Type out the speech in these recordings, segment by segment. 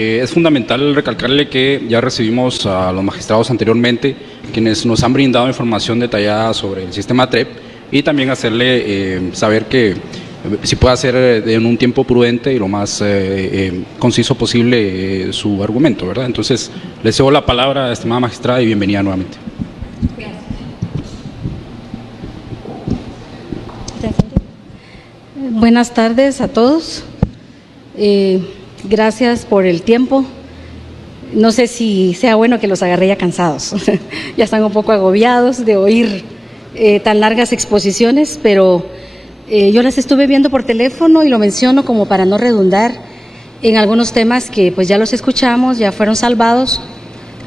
Es fundamental recalcarle que ya recibimos a los magistrados anteriormente, quienes nos han brindado información detallada sobre el sistema TREP, y también hacerle saber que si puede hacer en un tiempo prudente y lo más conciso posible su argumento, ¿verdad? Entonces, le cedo la palabra, estimada magistrada, y bienvenida nuevamente. Buenas tardes a todos. Gracias por el tiempo. No sé si sea bueno que los agarré ya cansados. Ya están un poco agobiados de oír tan largas exposiciones, pero yo las estuve viendo por teléfono y lo menciono como para no redundar en algunos temas que pues ya los escuchamos, ya fueron salvados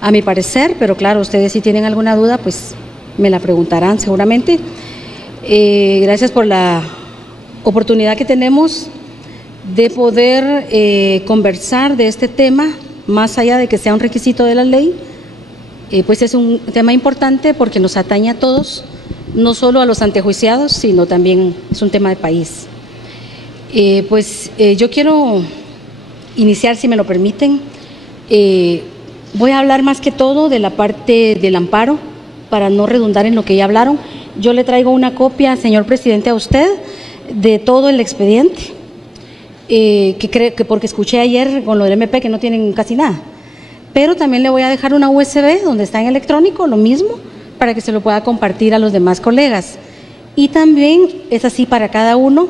a mi parecer, pero claro, ustedes si tienen alguna duda pues me la preguntarán seguramente. Gracias por la oportunidad que tenemos de poder conversar de este tema, más allá de que sea un requisito de la ley, pues es un tema importante porque nos atañe a todos, no solo a los antejuiciados, sino también es un tema de país. Yo quiero iniciar, si me lo permiten. Voy a hablar más que todo de la parte del amparo, para no redundar en lo que ya hablaron. Yo le traigo una copia, señor presidente, a usted, de todo el expediente, porque escuché ayer con lo del MP que no tienen casi nada, pero también le voy a dejar una USB donde está en electrónico, lo mismo, para que se lo pueda compartir a los demás colegas. Y también es así para cada uno,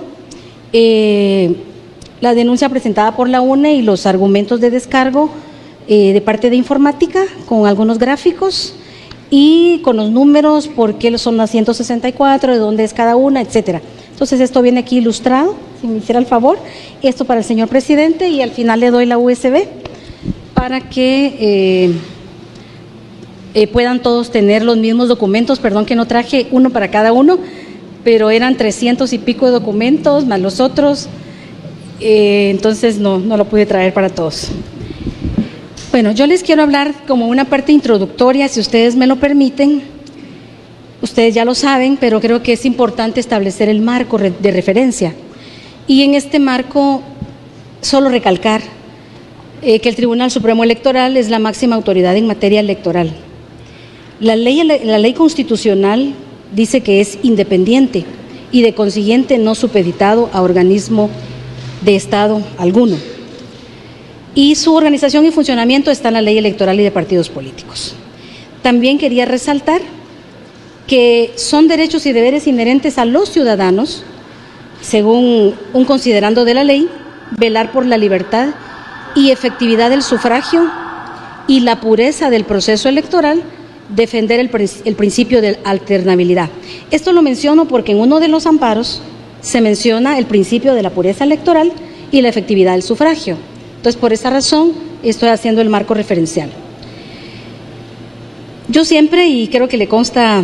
la denuncia presentada por la UNE y los argumentos de descargo de parte de informática, con algunos gráficos y con los números, por qué son las 164, de dónde es cada una, etcétera. Entonces esto viene aquí ilustrado, si me hiciera el favor, esto para el señor presidente, y al final le doy la USB para que puedan todos tener los mismos documentos. Perdón que no traje uno para cada uno, pero eran 300 y pico de documentos, más los otros, entonces no lo pude traer para todos. Bueno, yo les quiero hablar como una parte introductoria, si ustedes me lo permiten. Ustedes ya lo saben, pero creo que es importante establecer el marco de referencia. Y en este marco, solo recalcar que el Tribunal Supremo Electoral es la máxima autoridad en materia electoral. La ley constitucional dice que es independiente y de consiguiente no supeditado a organismo de Estado alguno. Y su organización y funcionamiento está en la Ley Electoral y de Partidos Políticos. También quería resaltar que son derechos y deberes inherentes a los ciudadanos, según un considerando de la ley, velar por la libertad y efectividad del sufragio y la pureza del proceso electoral, defender el principio de alternabilidad. Esto lo menciono porque en uno de los amparos se menciona el principio de la pureza electoral y la efectividad del sufragio. Entonces, por esa razón, estoy haciendo el marco referencial. Yo siempre, y creo que le consta,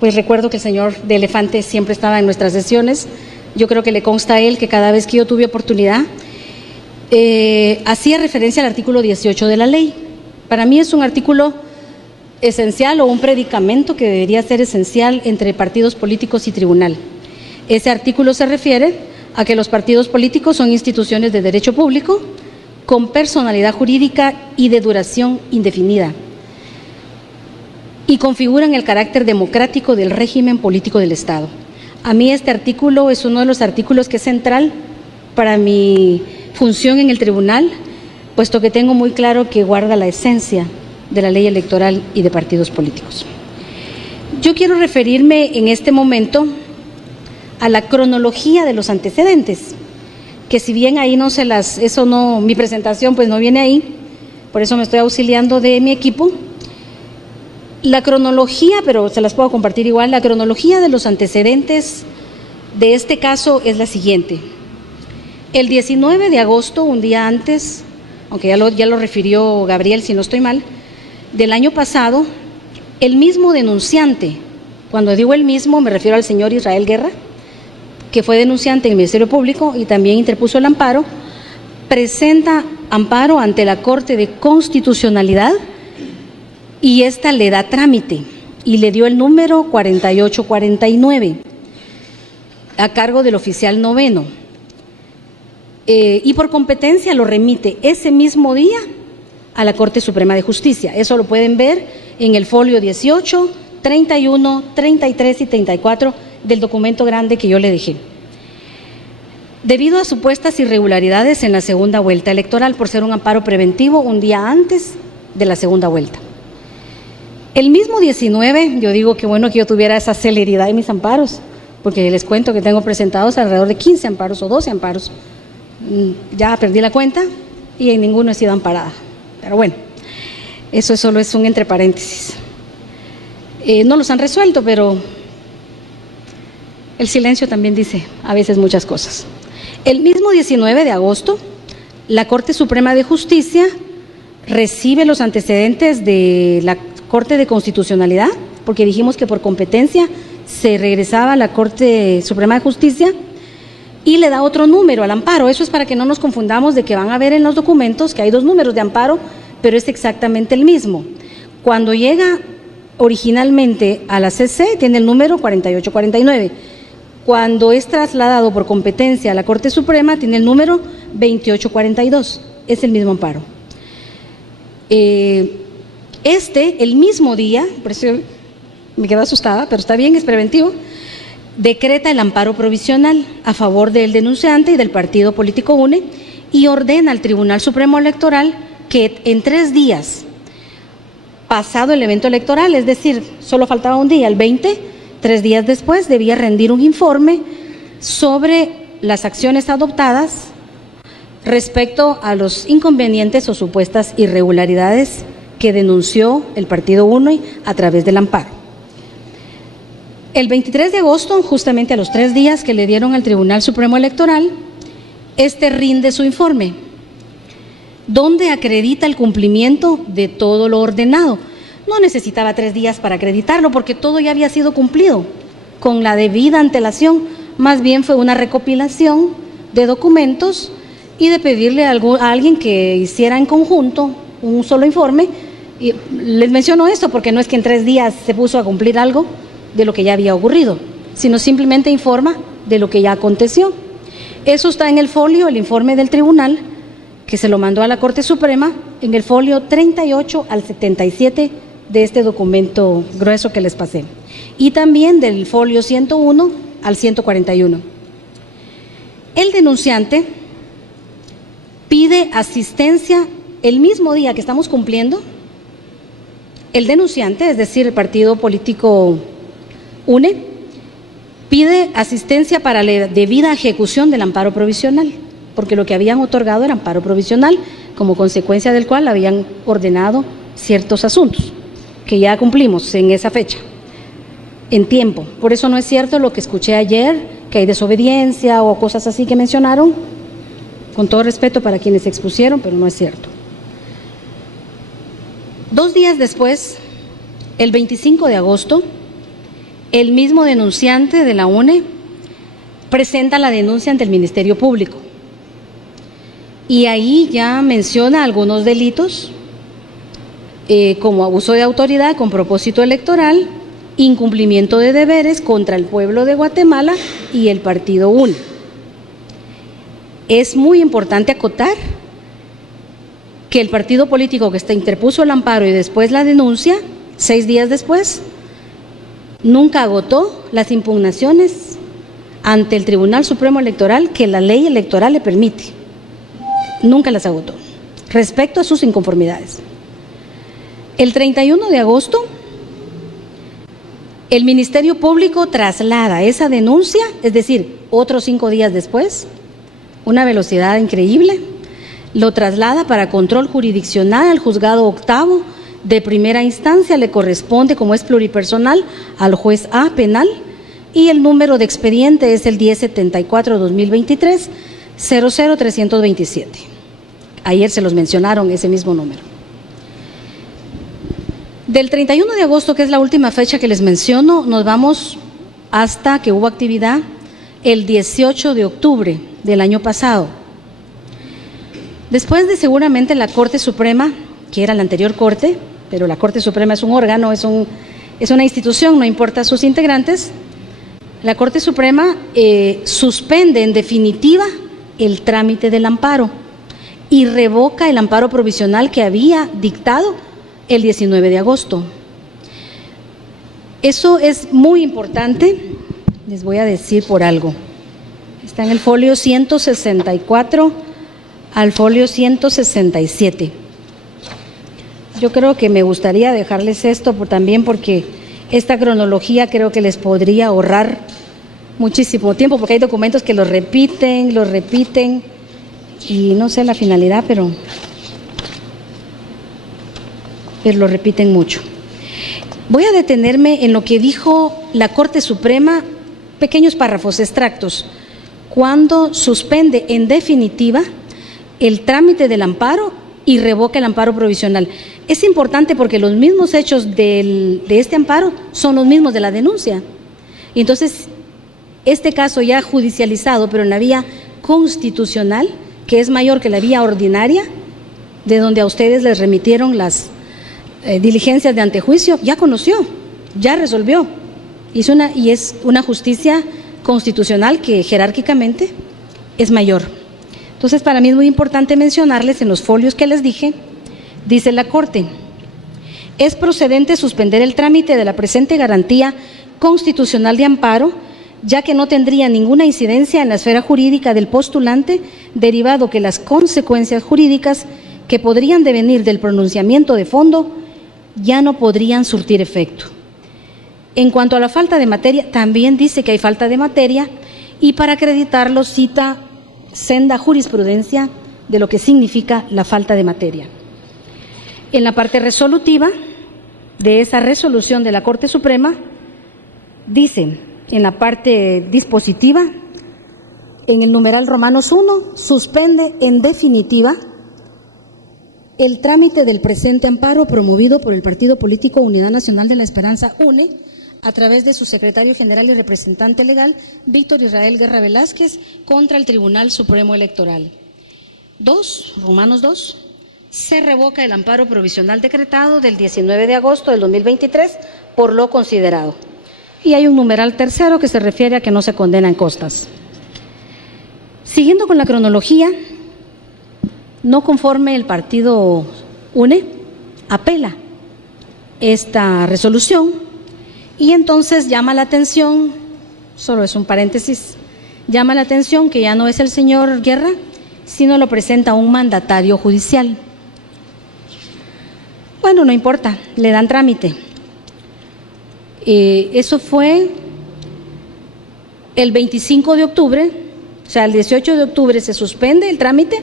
pues recuerdo que el señor de Elefante siempre estaba en nuestras sesiones, yo creo que le consta a él que cada vez que yo tuve oportunidad, hacía referencia al artículo 18 de la ley. Para mí es un artículo esencial o un predicamento que debería ser esencial entre partidos políticos y tribunal. Ese artículo se refiere a que los partidos políticos son instituciones de derecho público con personalidad jurídica y de duración indefinida, y configuran el carácter democrático del régimen político del Estado. A mí este artículo es uno de los artículos que es central para mi función en el tribunal, puesto que tengo muy claro que guarda la esencia de la ley electoral y de partidos políticos. Yo quiero referirme en este momento a la cronología de los antecedentes, que si bien ahí mi presentación pues no viene ahí, por eso me estoy auxiliando de mi equipo. La cronología, pero se las puedo compartir igual, la cronología de los antecedentes de este caso es la siguiente. El 19 de agosto, un día antes, aunque ya lo refirió Gabriel, si no estoy mal, del año pasado, el mismo denunciante, cuando digo el mismo me refiero al señor Israel Guerra, que fue denunciante en el Ministerio Público y también interpuso el amparo, presenta amparo ante la Corte de Constitucionalidad y esta le da trámite y le dio el número 4849 a cargo del oficial noveno, y por competencia lo remite ese mismo día a la Corte Suprema de Justicia. Eso lo pueden ver en el folio 18, 31, 33 y 34 del documento grande que yo le dejé. Debido a supuestas irregularidades en la segunda vuelta electoral, por ser un amparo preventivo un día antes de la segunda vuelta. El mismo 19, yo digo que bueno que yo tuviera esa celeridad en mis amparos, porque les cuento que tengo presentados alrededor de 15 amparos o 12 amparos. Ya perdí la cuenta y en ninguno he sido amparada. Pero bueno, eso solo es un entre paréntesis. No los han resuelto, pero el silencio también dice a veces muchas cosas. El mismo 19 de agosto, la Corte Suprema de Justicia recibe los antecedentes de la Corte de Constitucionalidad, porque dijimos que por competencia se regresaba a la Corte Suprema de Justicia, y le da otro número al amparo. Eso es para que no nos confundamos de que van a ver en los documentos que hay dos números de amparo, pero es exactamente el mismo. Cuando llega originalmente a la CC, tiene el número 4849. Cuando es trasladado por competencia a la Corte Suprema, tiene el número 2842. Es el mismo amparo. El mismo día, por eso me quedo asustada, pero está bien, es preventivo, decreta el amparo provisional a favor del denunciante y del partido político UNE y ordena al Tribunal Supremo Electoral que en 3 días, pasado el evento electoral, es decir, solo faltaba un día, el 20, 3 días después, debía rendir un informe sobre las acciones adoptadas respecto a los inconvenientes o supuestas irregularidades que denunció el partido UNE a través del amparo. El 23 de agosto, justamente a los 3 días que le dieron al Tribunal Supremo Electoral, rinde su informe, donde acredita el cumplimiento de todo lo ordenado. No necesitaba 3 días para acreditarlo, porque todo ya había sido cumplido con la debida antelación. Más bien fue una recopilación de documentos y de pedirle a alguien que hiciera en conjunto un solo informe. Y les menciono esto porque no es que en 3 días se puso a cumplir algo de lo que ya había ocurrido, sino simplemente informa de lo que ya aconteció. Eso está en el folio, el informe del tribunal, que se lo mandó a la Corte Suprema, en el folio 38 al 77 de este documento grueso que les pasé, y también del folio 101 al 141. El denunciante pide asistencia el mismo día que estamos cumpliendo. El denunciante, es decir, el partido político UNE, pide asistencia para la debida ejecución del amparo provisional, porque lo que habían otorgado era amparo provisional, como consecuencia del cual habían ordenado ciertos asuntos, que ya cumplimos en esa fecha, en tiempo. Por eso no es cierto lo que escuché ayer, que hay desobediencia o cosas así que mencionaron, con todo respeto para quienes se expusieron, pero no es cierto. 2 días después, el 25 de agosto, el mismo denunciante de la UNE presenta la denuncia ante el Ministerio Público y ahí ya menciona algunos delitos como abuso de autoridad con propósito electoral, incumplimiento de deberes contra el pueblo de Guatemala y el partido UNE. Es muy importante acotar que el partido político que interpuso el amparo y después la denuncia, 6 días después, nunca agotó las impugnaciones ante el Tribunal Supremo Electoral que la ley electoral le permite. Nunca las agotó respecto a sus inconformidades. El 31 de agosto, el Ministerio Público traslada esa denuncia, es decir, otros 5 días después, una velocidad increíble, lo traslada para control jurisdiccional al juzgado octavo de primera instancia. Le corresponde, como es pluripersonal, al juez A penal, y el número de expediente es el 1074-2023 00327. Ayer se los mencionaron, ese mismo número. Del 31 de agosto, que es la última fecha que les menciono, nos vamos hasta que hubo actividad el 18 de octubre del año pasado. Después de seguramente la Corte Suprema, que era la anterior Corte, pero la Corte Suprema es un órgano, es una institución, no importa sus integrantes, la Corte Suprema suspende en definitiva el trámite del amparo. y revoca el amparo provisional que había dictado el 19 de agosto. Eso es muy importante, les voy a decir por algo. Está en el folio 164 al folio 167. Yo creo que me gustaría dejarles esto también porque esta cronología creo que les podría ahorrar muchísimo tiempo, porque hay documentos que los repiten y no sé la finalidad, pero lo repiten mucho. Voy a detenerme en lo que dijo la Corte Suprema, pequeños párrafos, extractos, cuando suspende en definitiva el trámite del amparo y revoca el amparo provisional. Es importante porque los mismos hechos de este amparo son los mismos de la denuncia. Y entonces, este caso ya judicializado, pero en la vía constitucional, que es mayor que la vía ordinaria, de donde a ustedes les remitieron las diligencias de antejuicio, ya conoció, ya resolvió. Y es una justicia constitucional que jerárquicamente es mayor. Entonces, para mí es muy importante mencionarles en los folios que les dije, dice la Corte: es procedente suspender el trámite de la presente garantía constitucional de amparo, ya que no tendría ninguna incidencia en la esfera jurídica del postulante, derivado que las consecuencias jurídicas que podrían devenir del pronunciamiento de fondo ya no podrían surtir efecto. En cuanto a la falta de materia, también dice que hay falta de materia, y para acreditarlo cita senda jurisprudencia de lo que significa la falta de materia. En la parte resolutiva de esa resolución de la Corte Suprema, dice en la parte dispositiva, en el numeral Romanos 1, suspende en definitiva el trámite del presente amparo promovido por el Partido Político Unidad Nacional de la Esperanza, UNE, a través de su secretario general y representante legal, Víctor Israel Guerra Velázquez, contra el Tribunal Supremo Electoral. 2, Romanos 2, se revoca el amparo provisional decretado del 19 de agosto del 2023 por lo considerado. Y hay un numeral tercero que se refiere a que no se condenan costas. Siguiendo con la cronología, no conforme el partido UNE, apela esta resolución y entonces llama la atención, solo es un paréntesis, llama la atención que ya no es el señor Guerra, sino lo presenta un mandatario judicial. Bueno, no importa, le dan trámite. Eso fue el 25 de octubre, o sea, el 18 de octubre se suspende el trámite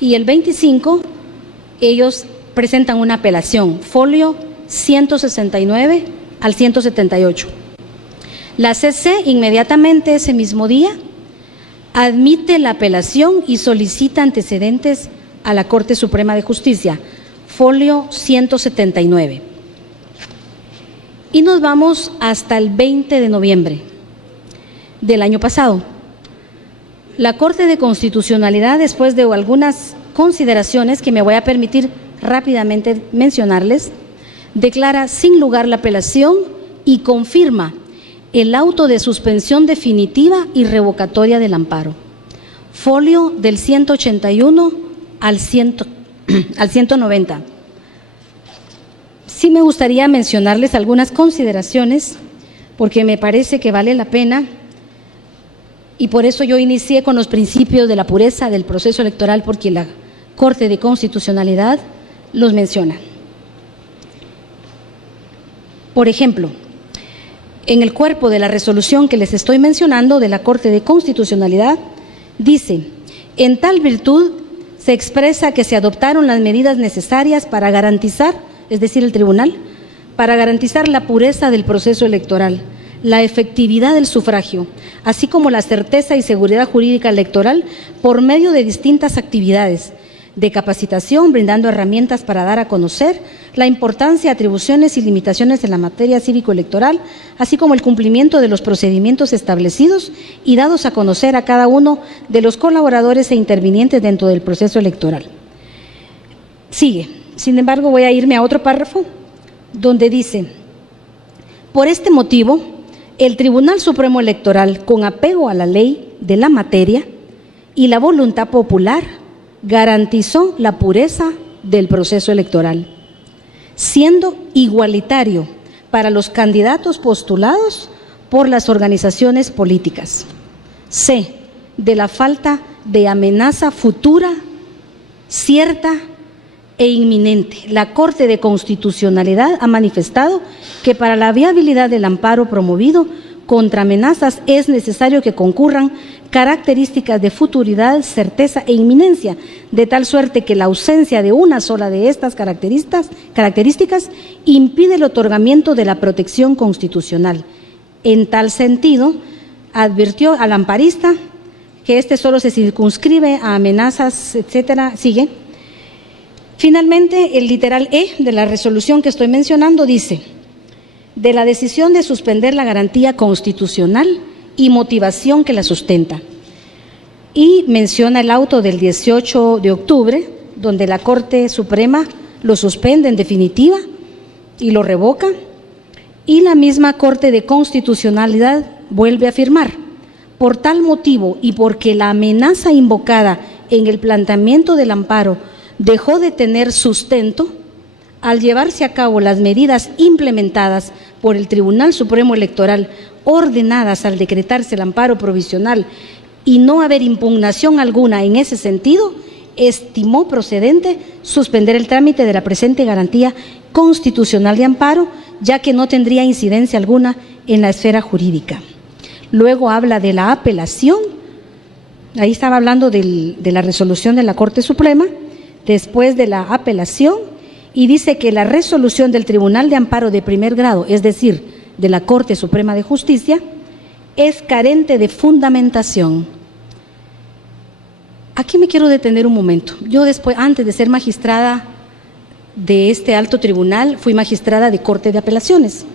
y el 25 ellos presentan una apelación, folio 169 al 178. La CC inmediatamente ese mismo día admite la apelación y solicita antecedentes a la Corte Suprema de Justicia, folio 179. Y nos vamos hasta el 20 de noviembre del año pasado. La Corte de Constitucionalidad, después de algunas consideraciones que me voy a permitir rápidamente mencionarles, declara sin lugar la apelación y confirma el auto de suspensión definitiva y revocatoria del amparo. Folio del 181 al 190. Sí me gustaría mencionarles algunas consideraciones porque me parece que vale la pena y por eso yo inicié con los principios de la pureza del proceso electoral, porque la Corte de Constitucionalidad los menciona. Por ejemplo, en el cuerpo de la resolución que les estoy mencionando de la Corte de Constitucionalidad, dice: en tal virtud se expresa que se adoptaron las medidas necesarias para garantizar, es decir, el tribunal, para garantizar la pureza del proceso electoral, la efectividad del sufragio, así como la certeza y seguridad jurídica electoral por medio de distintas actividades de capacitación, brindando herramientas para dar a conocer la importancia, atribuciones y limitaciones en la materia cívico-electoral, así como el cumplimiento de los procedimientos establecidos y dados a conocer a cada uno de los colaboradores e intervinientes dentro del proceso electoral. Sigue. Sin embargo, voy a irme a otro párrafo donde dice: por este motivo, el Tribunal Supremo Electoral, con apego a la ley de la materia y la voluntad popular, garantizó la pureza del proceso electoral, siendo igualitario para los candidatos postulados por las organizaciones políticas. C. De la falta de amenaza futura, cierta e inminente. La Corte de Constitucionalidad ha manifestado que para la viabilidad del amparo promovido contra amenazas es necesario que concurran características de futuridad, certeza e inminencia, de tal suerte que la ausencia de una sola de estas características impide el otorgamiento de la protección constitucional. En tal sentido, advirtió al amparista que este solo se circunscribe a amenazas, etcétera. Sigue. Finalmente, el literal E de la resolución que estoy mencionando dice: de la decisión de suspender la garantía constitucional y motivación que la sustenta. Y menciona el auto del 18 de octubre, donde la Corte Suprema lo suspende en definitiva y lo revoca, y la misma Corte de Constitucionalidad vuelve a afirmar: por tal motivo y porque la amenaza invocada en el planteamiento del amparo dejó de tener sustento, al llevarse a cabo las medidas implementadas por el Tribunal Supremo Electoral ordenadas al decretarse el amparo provisional y no haber impugnación alguna en ese sentido, estimó procedente suspender el trámite de la presente garantía constitucional de amparo, ya que no tendría incidencia alguna en la esfera jurídica. Luego habla de la apelación, ahí estaba hablando de la resolución de la Corte Suprema, después de la apelación, y dice que la resolución del Tribunal de Amparo de primer grado, es decir, de la Corte Suprema de Justicia, es carente de fundamentación. Aquí me quiero detener un momento. Yo después, antes de ser magistrada de este alto tribunal, fui magistrada de Corte de Apelaciones.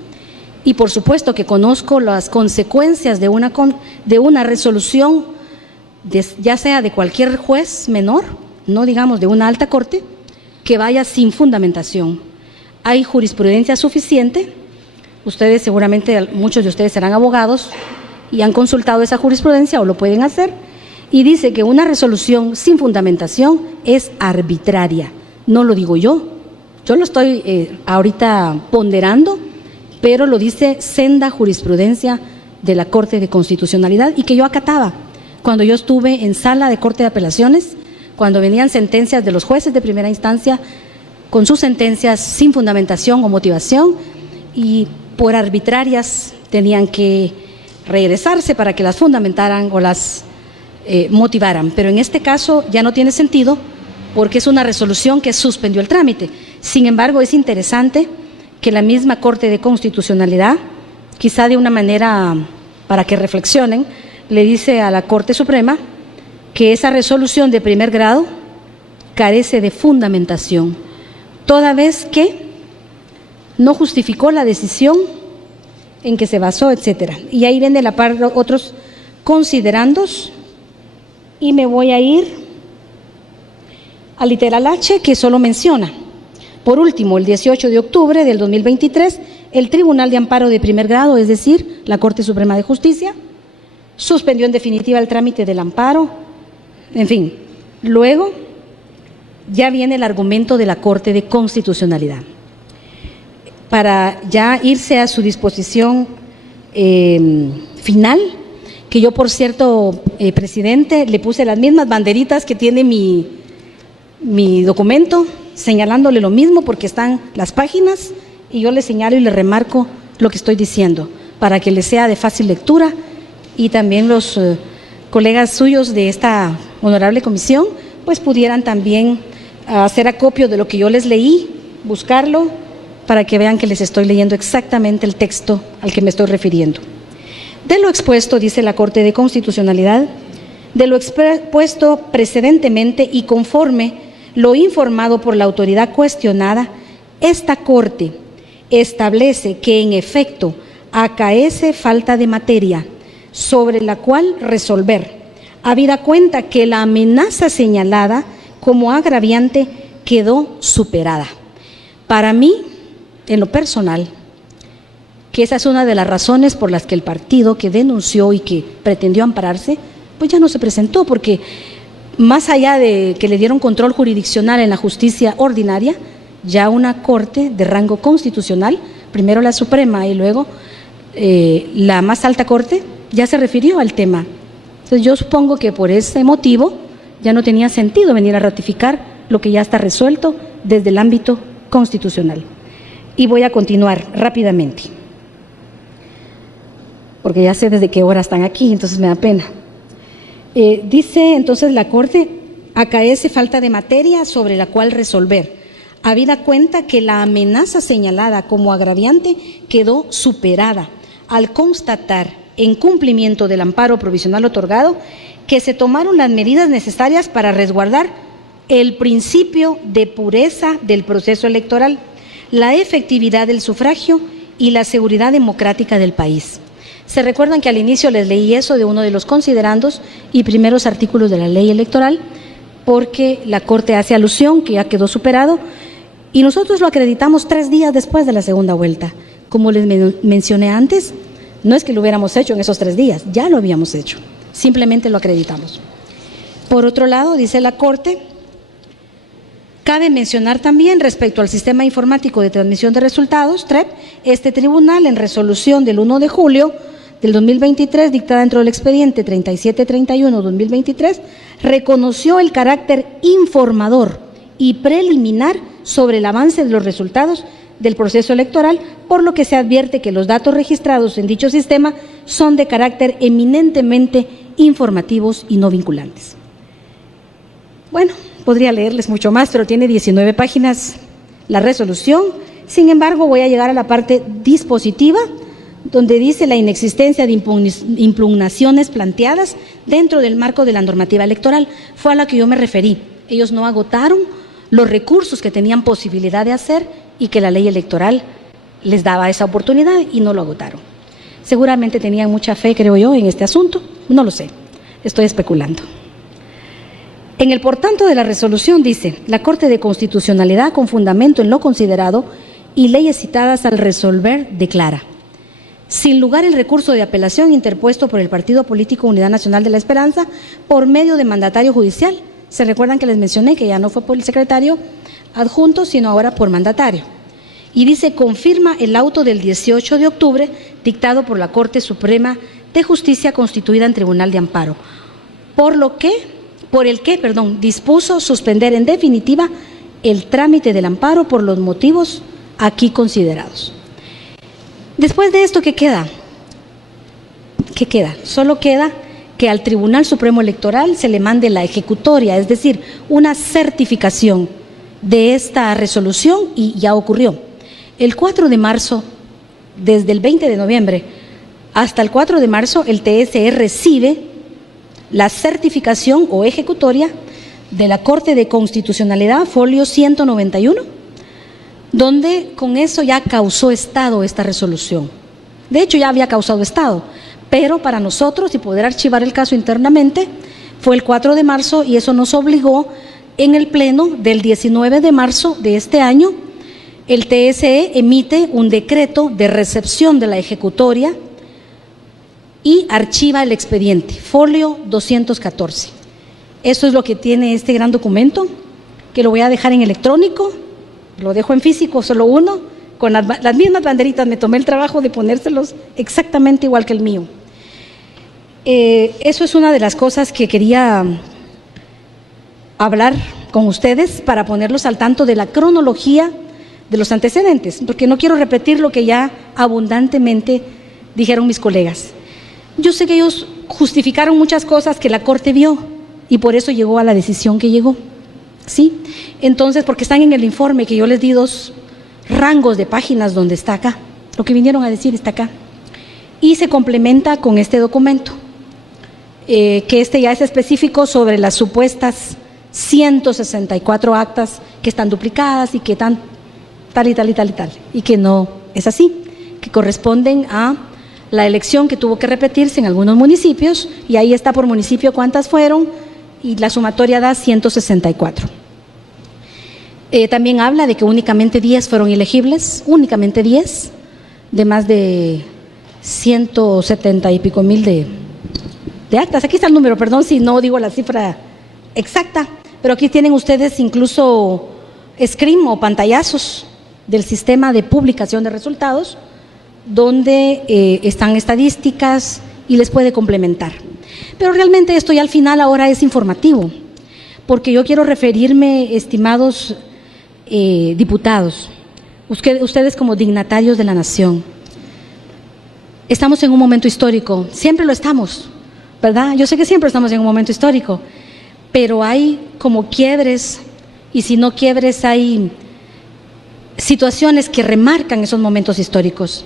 Y por supuesto que conozco las consecuencias de una resolución, ya sea de cualquier juez menor, no digamos de una alta corte, que vaya sin fundamentación. Hay jurisprudencia suficiente. Ustedes seguramente, muchos de ustedes serán abogados y han consultado esa jurisprudencia o lo pueden hacer, y dice que una resolución sin fundamentación es arbitraria. No lo digo yo lo estoy ahorita ponderando, pero lo dice senda jurisprudencia de la Corte de Constitucionalidad y que yo acataba cuando yo estuve en sala de Corte de Apelaciones, cuando venían sentencias de los jueces de primera instancia con sus sentencias sin fundamentación o motivación, y por arbitrarias tenían que regresarse para que las fundamentaran o las motivaran. Pero en este caso ya no tiene sentido porque es una resolución que suspendió el trámite. Sin embargo, es interesante que la misma Corte de Constitucionalidad, quizá de una manera para que reflexionen, le dice a la Corte Suprema que esa resolución de primer grado carece de fundamentación, toda vez que no justificó la decisión en que se basó, etcétera. Y ahí viene la parte de otros considerandos, y me voy a ir al literal H, que solo menciona: por último, el 18 de octubre del 2023, el Tribunal de Amparo de primer grado, es decir, la Corte Suprema de Justicia, suspendió en definitiva el trámite del amparo. En fin, luego ya viene el argumento de la Corte de Constitucionalidad. Para ya irse a su disposición final, que yo, por cierto, presidente, le puse las mismas banderitas que tiene mi documento, señalándole lo mismo porque están las páginas, y yo le señalo y le remarco lo que estoy diciendo para que les sea de fácil lectura, y también los colegas suyos de esta honorable comisión pues pudieran también hacer acopio de lo que yo les leí, buscarlo, para que vean que les estoy leyendo exactamente el texto al que me estoy refiriendo. De lo expuesto, dice la Corte de Constitucionalidad, de lo expuesto precedentemente y conforme lo informado por la autoridad cuestionada, esta Corte establece que en efecto acaece falta de materia sobre la cual resolver, habida cuenta que la amenaza señalada como agraviante quedó superada. Para mí, en lo personal, que esa es una de las razones por las que el partido que denunció y que pretendió ampararse, pues ya no se presentó, porque más allá de que le dieron control jurisdiccional en la justicia ordinaria, ya una corte de rango constitucional, primero la Suprema y luego la más alta corte, ya se refirió al tema. Entonces yo supongo que por ese motivo ya no tenía sentido venir a ratificar lo que ya está resuelto desde el ámbito constitucional. Y voy a continuar rápidamente, porque ya sé desde qué hora están aquí, entonces me da pena. Dice entonces la Corte: acaece falta de materia sobre la cual resolver, habida cuenta que la amenaza señalada como agraviante quedó superada al constatar, en cumplimiento del amparo provisional otorgado, que se tomaron las medidas necesarias para resguardar el principio de pureza del proceso electoral, la efectividad del sufragio y la seguridad democrática del país. Se recuerdan que al inicio les leí eso de uno de los considerandos y primeros artículos de la ley electoral, porque la Corte hace alusión que ya quedó superado y nosotros lo acreditamos 3 días después de la segunda vuelta. Como les mencioné antes, no es que lo hubiéramos hecho en esos 3 días, ya lo habíamos hecho, simplemente lo acreditamos. Por otro lado, dice la Corte: cabe mencionar también respecto al Sistema Informático de Transmisión de Resultados, TREP, este tribunal en resolución del 1 de julio del 2023, dictada dentro del expediente 3731-2023, reconoció el carácter informador y preliminar sobre el avance de los resultados del proceso electoral, por lo que se advierte que los datos registrados en dicho sistema son de carácter eminentemente informativos y no vinculantes. Bueno, podría leerles mucho más, pero tiene 19 páginas la resolución. Sin embargo, voy a llegar a la parte dispositiva, donde dice la inexistencia de impugnaciones planteadas dentro del marco de la normativa electoral. Fue a la que yo me referí. Ellos no agotaron los recursos que tenían posibilidad de hacer y que la ley electoral les daba esa oportunidad y no lo agotaron. Seguramente tenían mucha fe, creo yo, en este asunto. No lo sé, estoy especulando. En el por tanto de la resolución dice: la Corte de Constitucionalidad, con fundamento en lo considerado y leyes citadas al resolver, declara: sin lugar el recurso de apelación interpuesto por el Partido Político Unidad Nacional de la Esperanza por medio de mandatario judicial. Se recuerdan que les mencioné que ya no fue por el secretario adjunto, sino ahora por mandatario. Y dice: confirma el auto del 18 de octubre dictado por la Corte Suprema de Justicia constituida en Tribunal de Amparo, por el que dispuso suspender en definitiva el trámite del amparo por los motivos aquí considerados. Después de esto, ¿qué queda? ¿Qué queda? Solo queda que al Tribunal Supremo Electoral se le mande la ejecutoria, es decir, una certificación de esta resolución, y ya ocurrió. El 4 de marzo, desde el 20 de noviembre hasta el 4 de marzo, el TSE recibe la certificación o ejecutoria de la Corte de Constitucionalidad, folio 191, donde con eso ya causó estado esta resolución. De hecho, ya había causado estado, pero para nosotros, y poder archivar el caso internamente, fue el 4 de marzo y eso nos obligó en el pleno del 19 de marzo de este año. El TSE emite un decreto de recepción de la ejecutoria y archiva el expediente, folio 214. Eso es lo que tiene este gran documento, que lo voy a dejar en electrónico, lo dejo en físico, solo uno, con las mismas banderitas. Me tomé el trabajo de ponérselos exactamente igual que el mío. Eso es una de las cosas que quería hablar con ustedes para ponerlos al tanto de la cronología de los antecedentes, porque no quiero repetir lo que ya abundantemente dijeron mis colegas. Yo sé que ellos justificaron muchas cosas que la Corte vio y por eso llegó a la decisión que llegó, ¿sí? Entonces, porque están en el informe que yo les di 2 rangos de páginas donde está acá, lo que vinieron a decir está acá, y se complementa con este documento, que este ya es específico sobre las supuestas 164 actas que están duplicadas y que tal y tal y tal y tal, y que no es así, que corresponden a la elección que tuvo que repetirse en algunos municipios, y ahí está por municipio cuántas fueron, y la sumatoria da 164. También habla de que únicamente 10 fueron elegibles, únicamente 10, de más de 170 y pico mil de actas. Aquí está el número, perdón si no digo la cifra exacta, pero aquí tienen ustedes incluso screen o pantallazos del sistema de publicación de resultados, donde están estadísticas y les puede complementar. Pero realmente esto ya al final ahora es informativo, porque yo quiero referirme, estimados diputados, ustedes como dignatarios de la nación, estamos en un momento histórico, siempre lo estamos, ¿verdad? Yo sé que siempre estamos en un momento histórico, pero hay como quiebres, y si no quiebres hay situaciones que remarcan esos momentos históricos.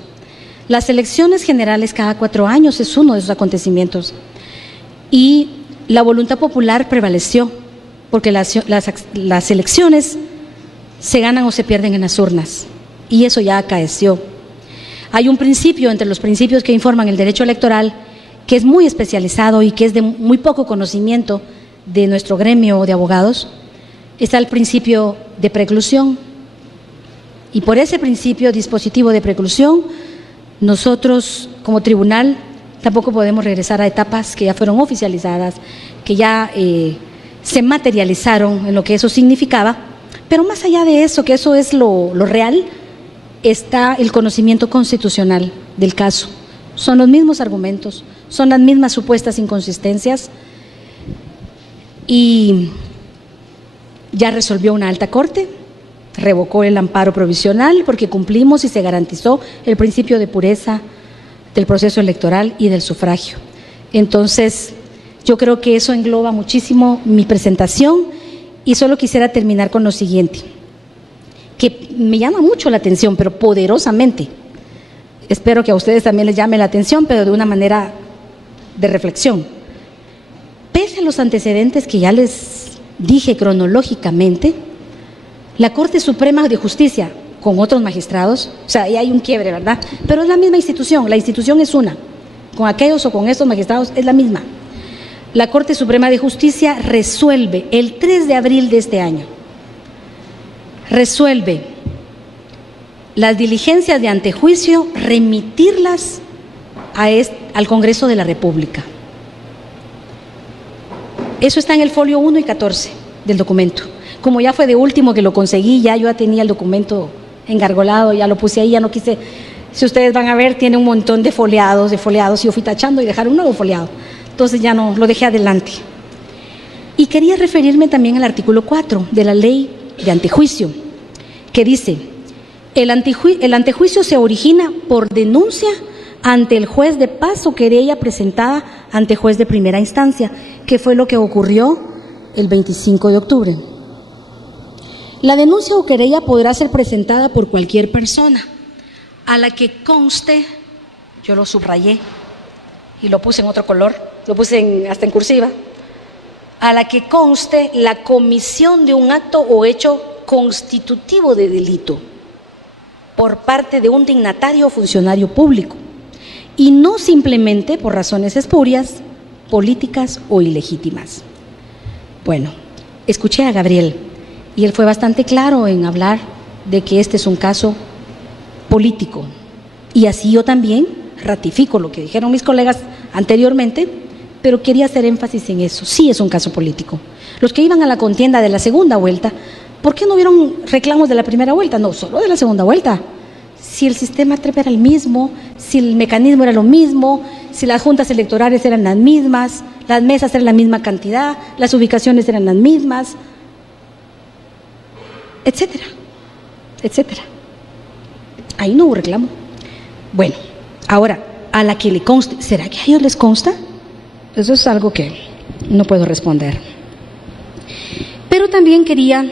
Las elecciones generales cada 4 años es uno de esos acontecimientos, y la voluntad popular prevaleció, porque las elecciones se ganan o se pierden en las urnas, y eso ya acaeció. Hay un principio entre los principios que informan el derecho electoral que es muy especializado y que es de muy poco conocimiento de nuestro gremio de abogados. Está el principio de preclusión, y por ese principio dispositivo de preclusión, nosotros como tribunal tampoco podemos regresar a etapas que ya fueron oficializadas, que ya se materializaron en lo que eso significaba. Pero más allá de eso, que eso es lo real, está el conocimiento constitucional del caso. Son los mismos argumentos, son las mismas supuestas inconsistencias, y ya resolvió una alta corte, revocó el amparo provisional porque cumplimos y se garantizó el principio de pureza del proceso electoral y del sufragio. Entonces, yo creo que eso engloba muchísimo mi presentación, y solo quisiera terminar con lo siguiente, que me llama mucho la atención, pero poderosamente. Espero que a ustedes también les llame la atención, pero de una manera de reflexión. Pese a los antecedentes que ya les dije cronológicamente, la Corte Suprema de Justicia, con otros magistrados, o sea, ahí hay un quiebre, ¿verdad? Pero es la misma institución, la institución es una, con aquellos o con estos magistrados es la misma. La Corte Suprema de Justicia resuelve el 3 de abril de este año, resuelve las diligencias de antejuicio, remitirlas al Congreso de la República. Eso está en el folio 1 y 14 del documento. Como ya fue de último que lo conseguí, ya yo tenía el documento engargolado, ya lo puse ahí, ya no quise. Si ustedes van a ver, tiene un montón de foliados, y yo fui tachando y dejar un nuevo foliado. Entonces ya no, lo dejé adelante. Y quería referirme también al artículo 4 de la ley de antejuicio, que dice: el antejuicio se origina por denuncia ante el juez de paz o querella presentada ante juez de primera instancia, que fue lo que ocurrió el 25 de octubre. La denuncia o querella podrá ser presentada por cualquier persona a la que conste, yo lo subrayé y lo puse en otro color, lo puse hasta en cursiva, a la que conste la comisión de un acto o hecho constitutivo de delito por parte de un dignatario o funcionario público, y no simplemente por razones espurias, políticas o ilegítimas. Bueno, escuché a Gabriel y él fue bastante claro en hablar de que este es un caso político, y así yo también ratifico lo que dijeron mis colegas anteriormente, pero quería hacer énfasis en eso. Sí es un caso político. Los que iban a la contienda de la segunda vuelta, ¿por qué no hubieron reclamos de la primera vuelta? No, solo de la segunda vuelta. Si el sistema TREP era el mismo, si el mecanismo era lo mismo, si las juntas electorales eran las mismas, las mesas eran la misma cantidad, las ubicaciones eran las mismas, etcétera, etcétera. Ahí no hubo reclamo. Bueno, ahora, a la que le conste, ¿será que a ellos les consta? Eso es algo que no puedo responder. Pero también quería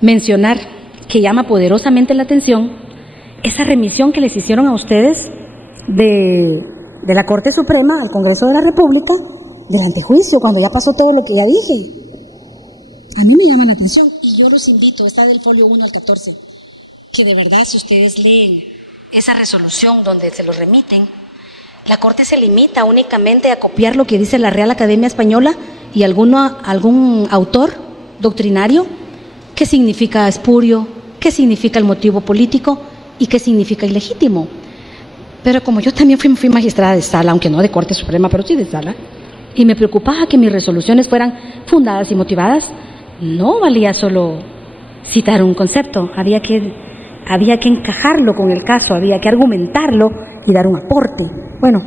mencionar que llama poderosamente la atención esa remisión que les hicieron a ustedes de la Corte Suprema al Congreso de la República del antejuicio, cuando ya pasó todo lo que ya dije. A mí me llama la atención, y yo los invito, está del folio 1 al 14, que de verdad, si ustedes leen esa resolución donde se los remiten, la Corte se limita únicamente a copiar lo que dice la Real Academia Española y algún autor doctrinario. ¿Qué significa espurio? ¿Qué significa el motivo político? ¿Y qué significa ilegítimo? Pero como yo también fui magistrada de sala, aunque no de Corte Suprema, pero sí de sala, y me preocupaba que mis resoluciones fueran fundadas y motivadas, no valía solo citar un concepto, había que encajarlo con el caso, había que argumentarlo y dar un aporte. Bueno,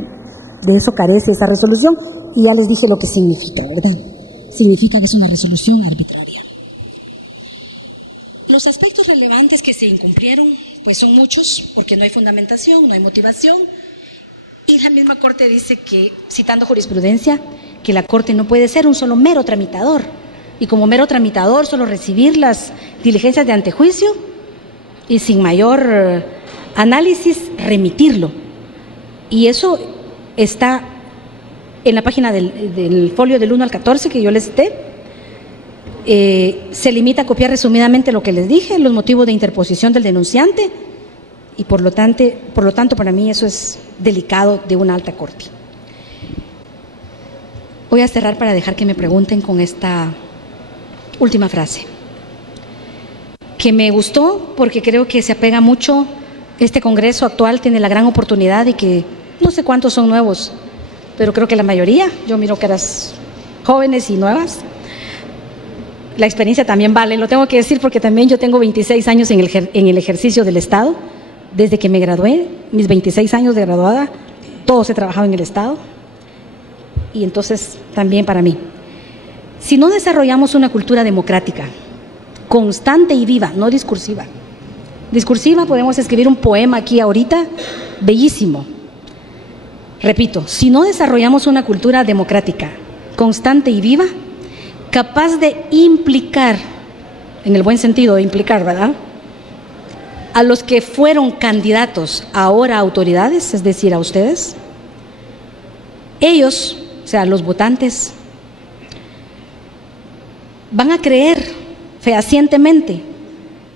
de eso carece esa resolución y ya les dije lo que significa, ¿verdad? Significa que es una resolución arbitraria. Los aspectos relevantes que se incumplieron, pues son muchos, porque no hay fundamentación, no hay motivación, y la misma Corte dice que, citando jurisprudencia, que la Corte no puede ser un solo mero tramitador, y como mero tramitador solo recibir las diligencias de antejuicio y sin mayor análisis remitirlo. Y eso está en la página del folio del 1 al 14 que yo les cité. Se limita a copiar resumidamente lo que les dije, los motivos de interposición del denunciante, y por lo tanto para mí eso es delicado de una alta corte. Voy a cerrar para dejar que me pregunten con esta última frase, que me gustó porque creo que se apega mucho. Este Congreso actual tiene la gran oportunidad y que no sé cuántos son nuevos, pero creo que la mayoría, yo miro caras jóvenes y nuevas. La experiencia también vale, lo tengo que decir porque también yo tengo 26 años en el ejercicio del Estado. Desde que me gradué, mis 26 años de graduada, todos he trabajado en el Estado. Y entonces también para mí, si no desarrollamos una cultura democrática, constante y viva, no discursiva. Discursiva, podemos escribir un poema aquí ahorita, bellísimo. Repito, si no desarrollamos una cultura democrática, constante y viva, capaz de implicar, en el buen sentido de implicar, ¿verdad?, a los que fueron candidatos ahora autoridades, es decir, a ustedes, ellos, o sea, los votantes, van a creer fehacientemente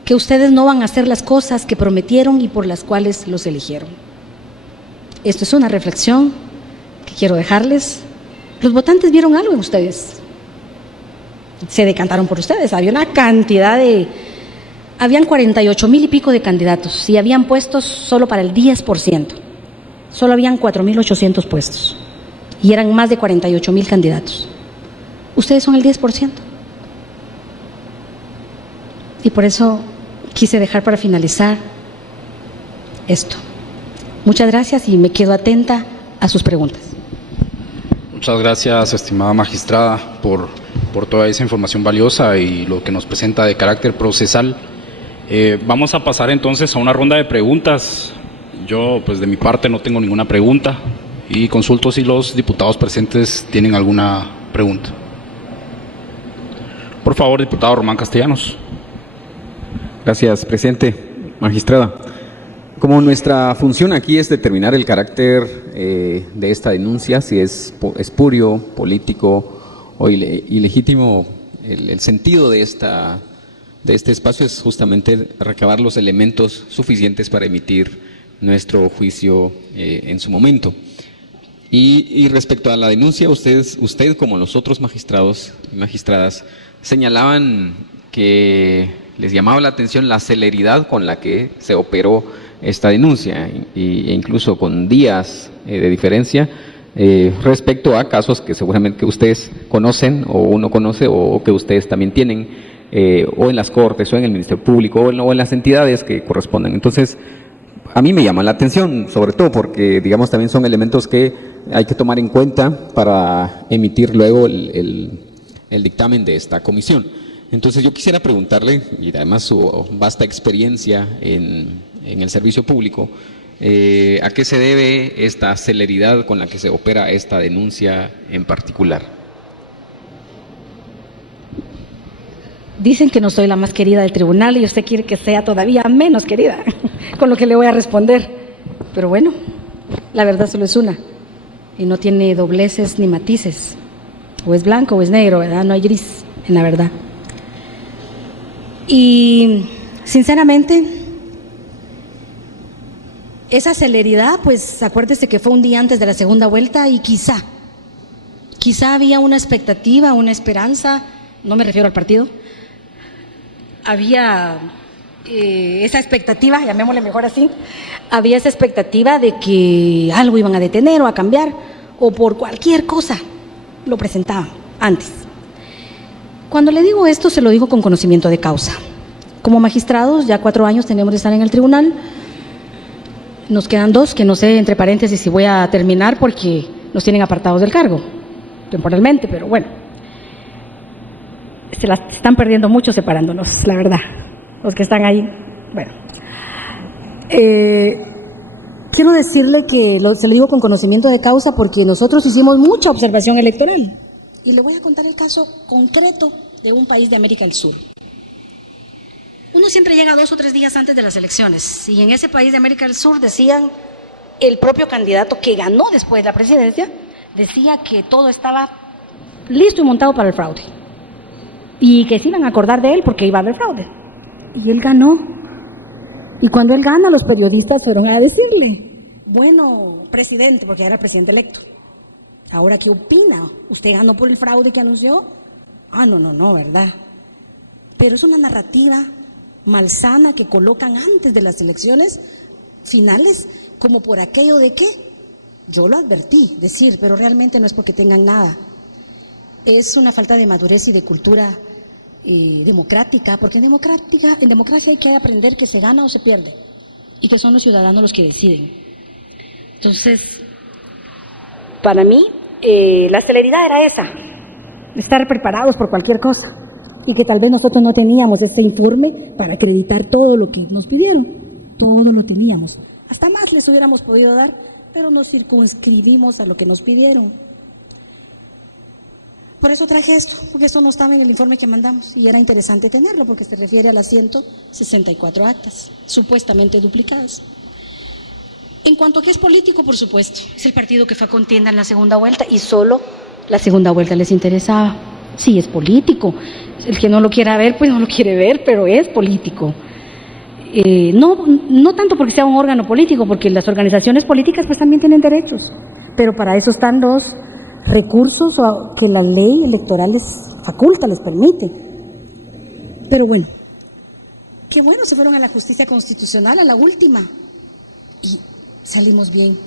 que ustedes no van a hacer las cosas que prometieron y por las cuales los eligieron. Esto es una reflexión que quiero dejarles. Los votantes vieron algo en ustedes. Se decantaron por ustedes. Había una cantidad habían 48,000 y pico de candidatos y habían puestos solo para el 10%. Solo habían 4,800 puestos y eran más de 48,000 candidatos. Ustedes son el 10%. Y por eso quise dejar para finalizar esto. Muchas gracias y me quedo atenta a sus preguntas. Muchas gracias, estimada magistrada, por toda esa información valiosa y lo que nos presenta de carácter procesal. Vamos a pasar entonces a una ronda de preguntas. Yo, pues de mi parte, no tengo ninguna pregunta y consulto si los diputados presentes tienen alguna pregunta. Por favor, diputado Román Castellanos. Gracias, presidente. Magistrada, como nuestra función aquí es determinar el carácter de esta denuncia, si es espurio, político o ilegítimo, el sentido de este espacio es justamente recabar los elementos suficientes para emitir nuestro juicio en su momento. Y respecto a la denuncia, usted como los otros magistrados y magistradas señalaban que les llamaba la atención la celeridad con la que se operó esta denuncia e incluso con días de diferencia respecto a casos que seguramente ustedes conocen o uno conoce o que ustedes también tienen o en las Cortes o en el Ministerio Público o en las entidades que correspondan. Entonces, a mí me llama la atención, sobre todo porque, digamos, también son elementos que hay que tomar en cuenta para emitir luego el dictamen de esta comisión. Entonces, yo quisiera preguntarle, y además su vasta experiencia en el servicio público, ¿a qué se debe esta celeridad con la que se opera esta denuncia en particular? Dicen que no soy la más querida del tribunal y usted quiere que sea todavía menos querida, con lo que le voy a responder. Pero bueno, la verdad solo es una y no tiene dobleces ni matices. O es blanco o es negro, ¿verdad? No hay gris en la verdad. Y sinceramente, esa celeridad, pues acuérdese que fue un día antes de la segunda vuelta y quizá había una expectativa, una esperanza, no me refiero al partido, había esa expectativa, llamémosle mejor así, había esa expectativa de que algo iban a detener o a cambiar o por cualquier cosa lo presentaban antes. Cuando le digo esto, se lo digo con conocimiento de causa. Como magistrados, ya 4 años tenemos de estar en el tribunal. Nos quedan 2, que no sé, entre paréntesis, si voy a terminar porque nos tienen apartados del cargo, temporalmente, pero bueno. Se las están perdiendo mucho separándonos, la verdad. Los que están ahí, bueno. Quiero decirle que se lo digo con conocimiento de causa porque nosotros hicimos mucha observación electoral. Y le voy a contar el caso concreto de un país de América del Sur. Uno siempre llega 2 o 3 días antes de las elecciones. Y en ese país de América del Sur decían, el propio candidato que ganó después la presidencia, decía que todo estaba listo y montado para el fraude. Y que se iban a acordar de él porque iba a haber fraude. Y él ganó. Y cuando él gana, los periodistas fueron a decirle, bueno, presidente, porque era el presidente electo, ¿ahora qué opina? ¿Usted ganó por el fraude que anunció? Ah, no, ¿verdad? Pero es una narrativa malsana que colocan antes de las elecciones finales, como por aquello de que, yo lo advertí, decir, pero realmente no es porque tengan nada. Es una falta de madurez y de cultura democrática, porque en democracia hay que aprender que se gana o se pierde, y que son los ciudadanos los que deciden. Entonces, para mí, la celeridad era esa, estar preparados por cualquier cosa, y que tal vez nosotros no teníamos ese informe para acreditar todo lo que nos pidieron. Todo lo teníamos. Hasta más les hubiéramos podido dar, pero nos circunscribimos a lo que nos pidieron. Por eso traje esto, porque esto no estaba en el informe que mandamos, y era interesante tenerlo, porque se refiere a las 164 actas, supuestamente duplicadas. En cuanto a que es político, por supuesto, es el partido que fue a contienda en la segunda vuelta, y solo la segunda vuelta les interesaba. Sí, es político. El que no lo quiera ver, pues no lo quiere ver, pero es político. No tanto porque sea un órgano político, porque las organizaciones políticas pues también tienen derechos, pero para eso están los recursos que la ley electoral les faculta, les permite. Pero bueno, qué bueno, se fueron a la justicia constitucional, a la última, y salimos bien.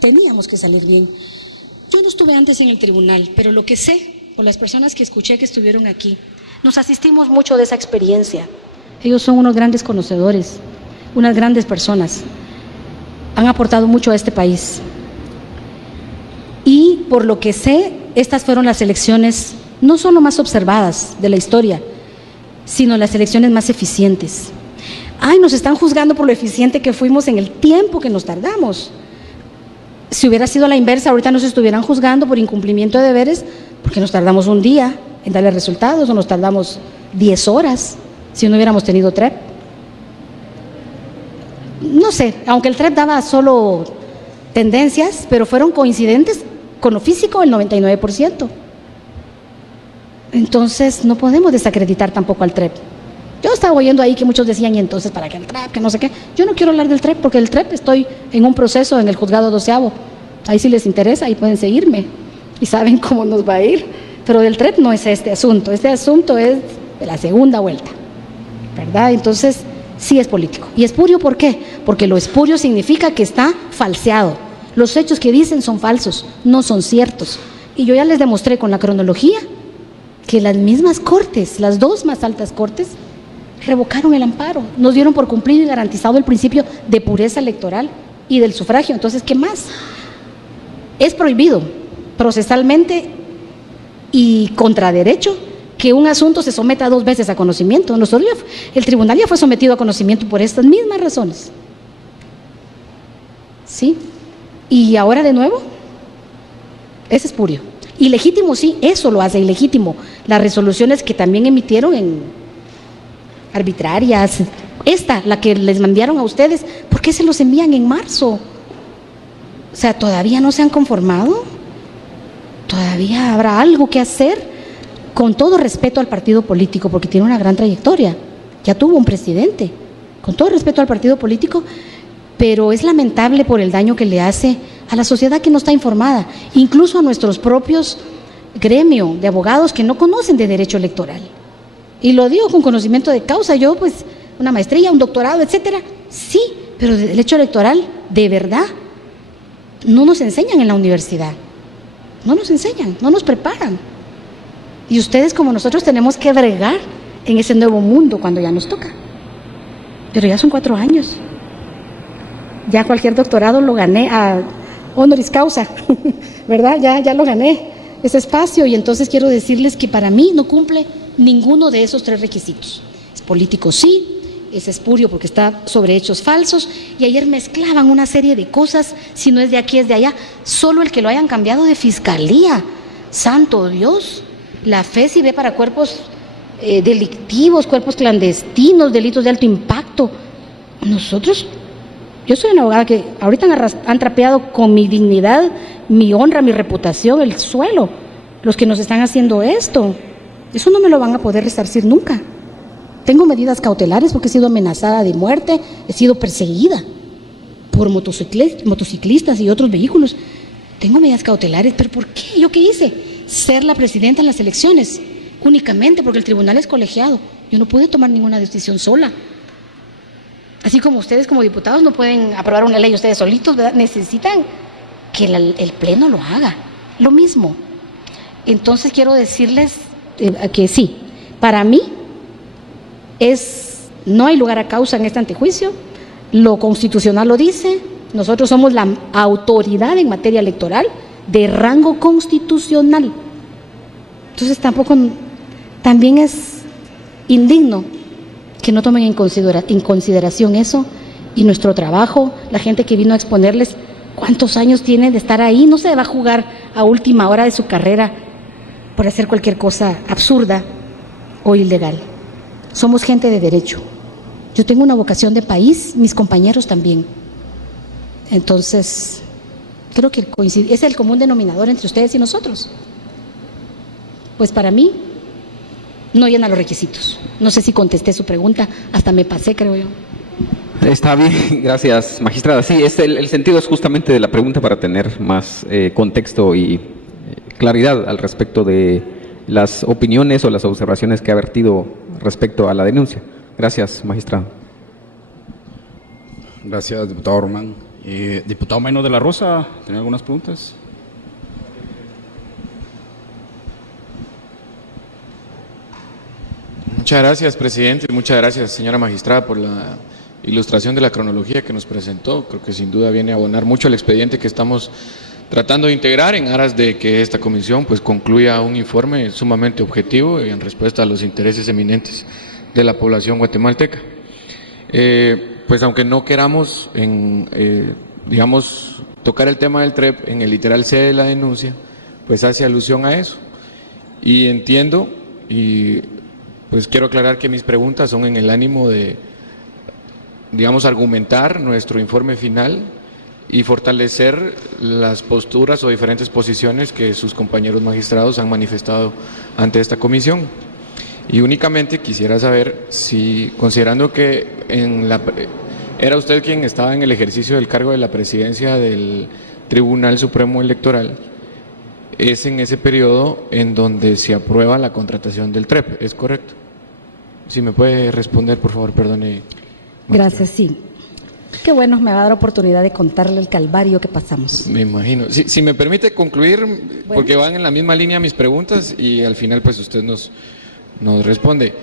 Teníamos que salir bien. Yo no estuve antes en el tribunal, pero lo que sé, por las personas que escuché que estuvieron aquí, nos asistimos mucho de esa experiencia. Ellos son unos grandes conocedores, unas grandes personas. Han aportado mucho a este país. Y por lo que sé, estas fueron las elecciones no solo más observadas de la historia, sino las elecciones más eficientes. Ay, nos están juzgando por lo eficiente que fuimos en el tiempo que nos tardamos. Si hubiera sido la inversa, ahorita nos estuvieran juzgando por incumplimiento de deberes, porque nos tardamos un día en darle resultados, o nos tardamos 10 horas si no hubiéramos tenido TREP. No sé, aunque el TREP daba solo tendencias, pero fueron coincidentes con lo físico el 99%. Entonces no podemos desacreditar tampoco al TREP. Yo estaba oyendo ahí que muchos decían, y entonces ¿para qué el TREP? Que no sé qué. Yo no quiero hablar del TREP, porque el TREP estoy en un proceso en el juzgado 12º. Ahí si les interesa, ahí pueden seguirme y saben cómo nos va a ir. Pero del TREP no es este asunto es de la segunda vuelta, ¿verdad? Entonces sí es político. Y espurio, ¿por qué? Porque lo espurio significa que está falseado. Los hechos que dicen son falsos, no son ciertos. Y yo ya les demostré con la cronología que las mismas cortes, las 2 más altas cortes, revocaron el amparo, nos dieron por cumplido y garantizado el principio de pureza electoral y del sufragio. Entonces, ¿qué más? Es prohibido procesalmente y contra derecho que un asunto se someta 2 veces a conocimiento. El tribunal ya fue sometido a conocimiento por estas mismas razones. ¿Sí? Y ahora de nuevo, es espurio. Ilegítimo, sí, eso lo hace ilegítimo. Las resoluciones que también emitieron en arbitrarias, la que les mandaron a ustedes, ¿por qué se los envían en marzo? O sea, ¿todavía no se han conformado? ¿Todavía habrá algo que hacer? Con todo respeto al partido político, porque tiene una gran trayectoria, ya tuvo un presidente, con todo respeto al partido político, pero es lamentable por el daño que le hace a la sociedad que no está informada, incluso a nuestros propios gremio de abogados que no conocen de derecho electoral. Y lo digo con conocimiento de causa, yo pues una maestría, un doctorado, etcétera, sí, pero de derecho electoral, de verdad, no nos enseñan en la universidad. No nos enseñan, no nos preparan. Y ustedes como nosotros tenemos que bregar en ese nuevo mundo cuando ya nos toca. Pero ya son 4 años. Ya cualquier doctorado lo gané a honoris causa, ¿verdad? Ya lo gané, ese espacio. Y entonces quiero decirles que para mí no cumple ninguno de esos 3 requisitos. Es político, sí. Es espurio porque está sobre hechos falsos, y ayer mezclaban una serie de cosas, si no es de aquí es de allá, solo el que lo hayan cambiado de fiscalía, santo Dios, la fe si ve para cuerpos delictivos, cuerpos clandestinos, delitos de alto impacto. Nosotros, yo soy una abogada que ahorita han trapeado con mi dignidad, mi honra, mi reputación, el suelo, los que nos están haciendo esto, eso no me lo van a poder resarcir nunca. Tengo medidas cautelares porque he sido amenazada de muerte, he sido perseguida por motociclistas y otros vehículos. Tengo medidas cautelares, pero ¿por qué? ¿Yo qué hice? Ser la presidenta en las elecciones, únicamente porque el tribunal es colegiado. Yo no pude tomar ninguna decisión sola. Así como ustedes como diputados no pueden aprobar una ley ustedes solitos, ¿verdad? Necesitan que el pleno lo haga. Lo mismo. Entonces quiero decirles que sí, para mí, no hay lugar a causa en este antejuicio, lo constitucional lo dice, nosotros somos la autoridad en materia electoral de rango constitucional. Entonces también es indigno que no tomen en consideración eso y nuestro trabajo, la gente que vino a exponerles cuántos años tiene de estar ahí, no se va a jugar a última hora de su carrera por hacer cualquier cosa absurda o ilegal. Somos gente de derecho. Yo tengo una vocación de país, mis compañeros también. Entonces, creo que es el común denominador entre ustedes y nosotros. Pues para mí, no llena los requisitos. No sé si contesté su pregunta, hasta me pasé, creo yo. Está bien, gracias, magistrada. Sí, el sentido es justamente de la pregunta para tener más contexto y claridad al respecto de las opiniones o las observaciones que ha vertido respecto a la denuncia. Gracias, magistrado. Gracias, diputado Román. Diputado Maino de la Rosa, ¿tiene algunas preguntas? Muchas gracias, presidente. Muchas gracias, señora magistrada, por la ilustración de la cronología que nos presentó. Creo que sin duda viene a abonar mucho el expediente que estamos tratando de integrar en aras de que esta comisión pues concluya un informe sumamente objetivo y en respuesta a los intereses eminentes de la población guatemalteca. Pues aunque no queramos, digamos, tocar el tema del TREP en el literal C de la denuncia, pues hace alusión a eso. Y entiendo, y pues quiero aclarar que mis preguntas son en el ánimo de, digamos, argumentar nuestro informe final y fortalecer las posturas o diferentes posiciones que sus compañeros magistrados han manifestado ante esta comisión. Y únicamente quisiera saber si, considerando que era usted quien estaba en el ejercicio del cargo de la presidencia del Tribunal Supremo Electoral, es en ese periodo en donde se aprueba la contratación del TREP, ¿es correcto? Si me puede responder, por favor, perdone. Gracias, sí. Qué bueno, me va a dar oportunidad de contarle el calvario que pasamos. Me imagino. Si me permite concluir, porque van en la misma línea mis preguntas y al final pues usted nos responde.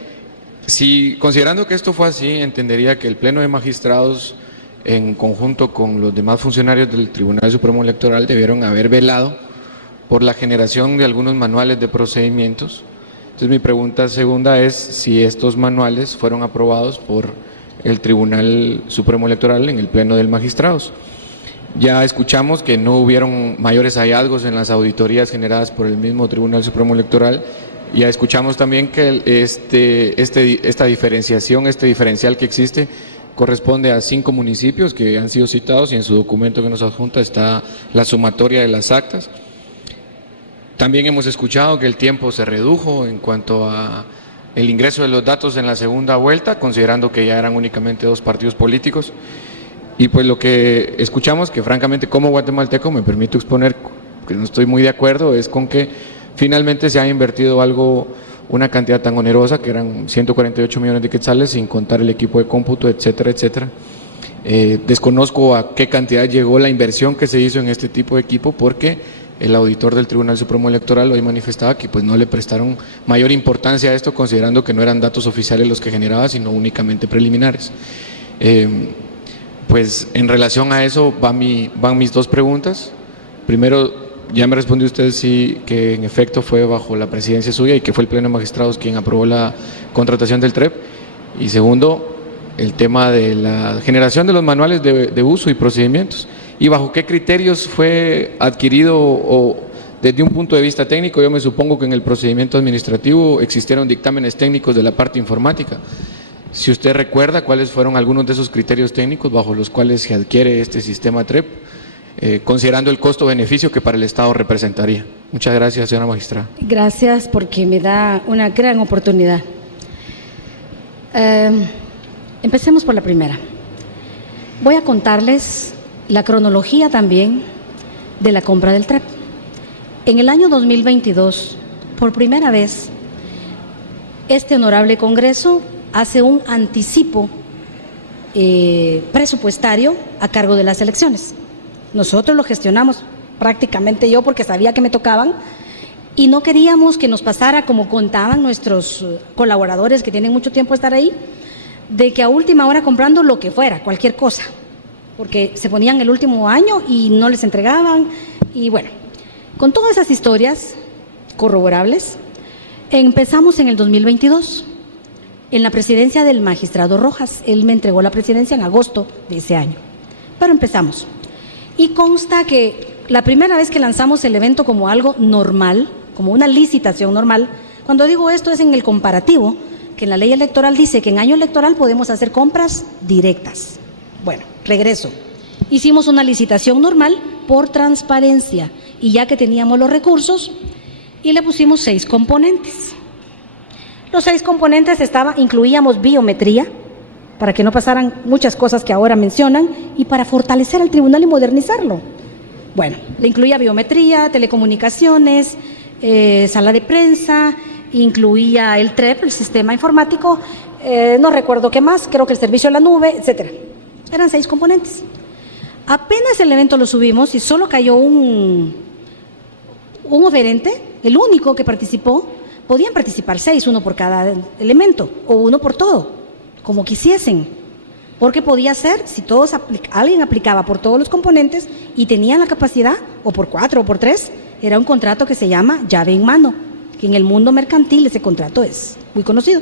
Si considerando que esto fue así, entendería que el Pleno de Magistrados, en conjunto con los demás funcionarios del Tribunal Supremo Electoral, debieron haber velado por la generación de algunos manuales de procedimientos. Entonces mi pregunta segunda es si estos manuales fueron aprobados por el Tribunal Supremo Electoral en el Pleno del Magistrados. Ya escuchamos que no hubieron mayores hallazgos en las auditorías generadas por el mismo Tribunal Supremo Electoral. Ya escuchamos también que esta diferenciación, este diferencial que existe, corresponde a 5 municipios que han sido citados y en su documento que nos adjunta está la sumatoria de las actas. También hemos escuchado que el tiempo se redujo en cuanto a el ingreso de los datos en la segunda vuelta, considerando que ya eran únicamente 2 partidos políticos. Y pues lo que escuchamos, que francamente como guatemalteco me permito exponer, que no estoy muy de acuerdo, es con que finalmente se ha invertido una cantidad tan onerosa, que eran 148 millones de quetzales, sin contar el equipo de cómputo, etcétera, etcétera. Desconozco a qué cantidad llegó la inversión que se hizo en este tipo de equipo, porque el auditor del Tribunal Supremo Electoral hoy manifestaba que pues no le prestaron mayor importancia a esto, considerando que no eran datos oficiales los que generaba, sino únicamente preliminares. Pues en relación a eso van mis dos preguntas. Primero, ya me respondió usted sí, que en efecto fue bajo la presidencia suya y que fue el Pleno de Magistrados quien aprobó la contratación del TREP. Y segundo, el tema de la generación de los manuales de uso y procedimientos. ¿Y bajo qué criterios fue adquirido o desde un punto de vista técnico? Yo me supongo que en el procedimiento administrativo existieron dictámenes técnicos de la parte informática. Si usted recuerda cuáles fueron algunos de esos criterios técnicos bajo los cuales se adquiere este sistema TREP, considerando el costo-beneficio que para el Estado representaría. Muchas gracias, señora magistrada. Gracias porque me da una gran oportunidad. Empecemos por la primera. Voy a contarles la cronología también de la compra del TREP. En el año 2022, por primera vez, este honorable Congreso hace un anticipo presupuestario a cargo de las elecciones. Nosotros lo gestionamos, prácticamente yo, porque sabía que me tocaban, y no queríamos que nos pasara como contaban nuestros colaboradores que tienen mucho tiempo de estar ahí, de que a última hora comprando lo que fuera, cualquier cosa, porque se ponían el último año y no les entregaban. Y bueno, con todas esas historias corroborables, empezamos en el 2022, en la presidencia del magistrado Rojas. Él me entregó la presidencia en agosto de ese año, pero empezamos. Y consta que la primera vez que lanzamos el evento como algo normal, como una licitación normal, cuando digo esto es en el comparativo, que en la ley electoral dice que en año electoral podemos hacer compras directas. Bueno, regreso. Hicimos una licitación normal por transparencia y ya que teníamos los recursos y le pusimos 6 componentes. Los 6 componentes incluíamos biometría, para que no pasaran muchas cosas que ahora mencionan y para fortalecer al tribunal y modernizarlo. Bueno, le incluía biometría, telecomunicaciones, sala de prensa, incluía el TREP, el sistema informático, no recuerdo qué más, creo que el servicio a la nube, etcétera. Eran 6 componentes. Apenas el evento lo subimos y solo cayó un oferente, el único que participó. Podían participar 6, uno por cada elemento o uno por todo, como quisiesen, porque podía ser, si alguien aplicaba por todos los componentes y tenían la capacidad, o por 4 o por 3, era un contrato que se llama llave en mano, que en el mundo mercantil ese contrato es muy conocido.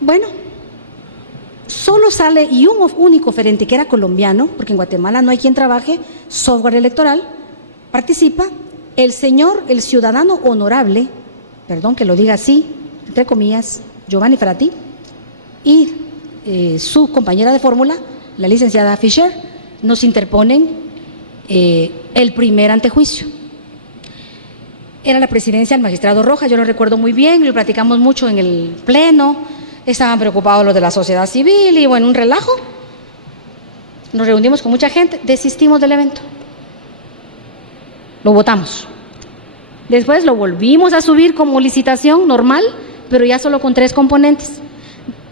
Bueno, solo sale y un único oferente que era colombiano, porque en Guatemala no hay quien trabaje software electoral, participa el ciudadano honorable, perdón que lo diga así, entre comillas, Giovanni Frati, y su compañera de fórmula, la licenciada Fischer, nos interponen el primer antejuicio. Era la presidencia del magistrado Rojas, yo lo recuerdo muy bien, lo platicamos mucho en el pleno, estaban preocupados los de la sociedad civil y bueno, un relajo. Nos reunimos con mucha gente, desistimos del evento, lo votamos. Después lo volvimos a subir como licitación normal, pero ya solo con 3 componentes.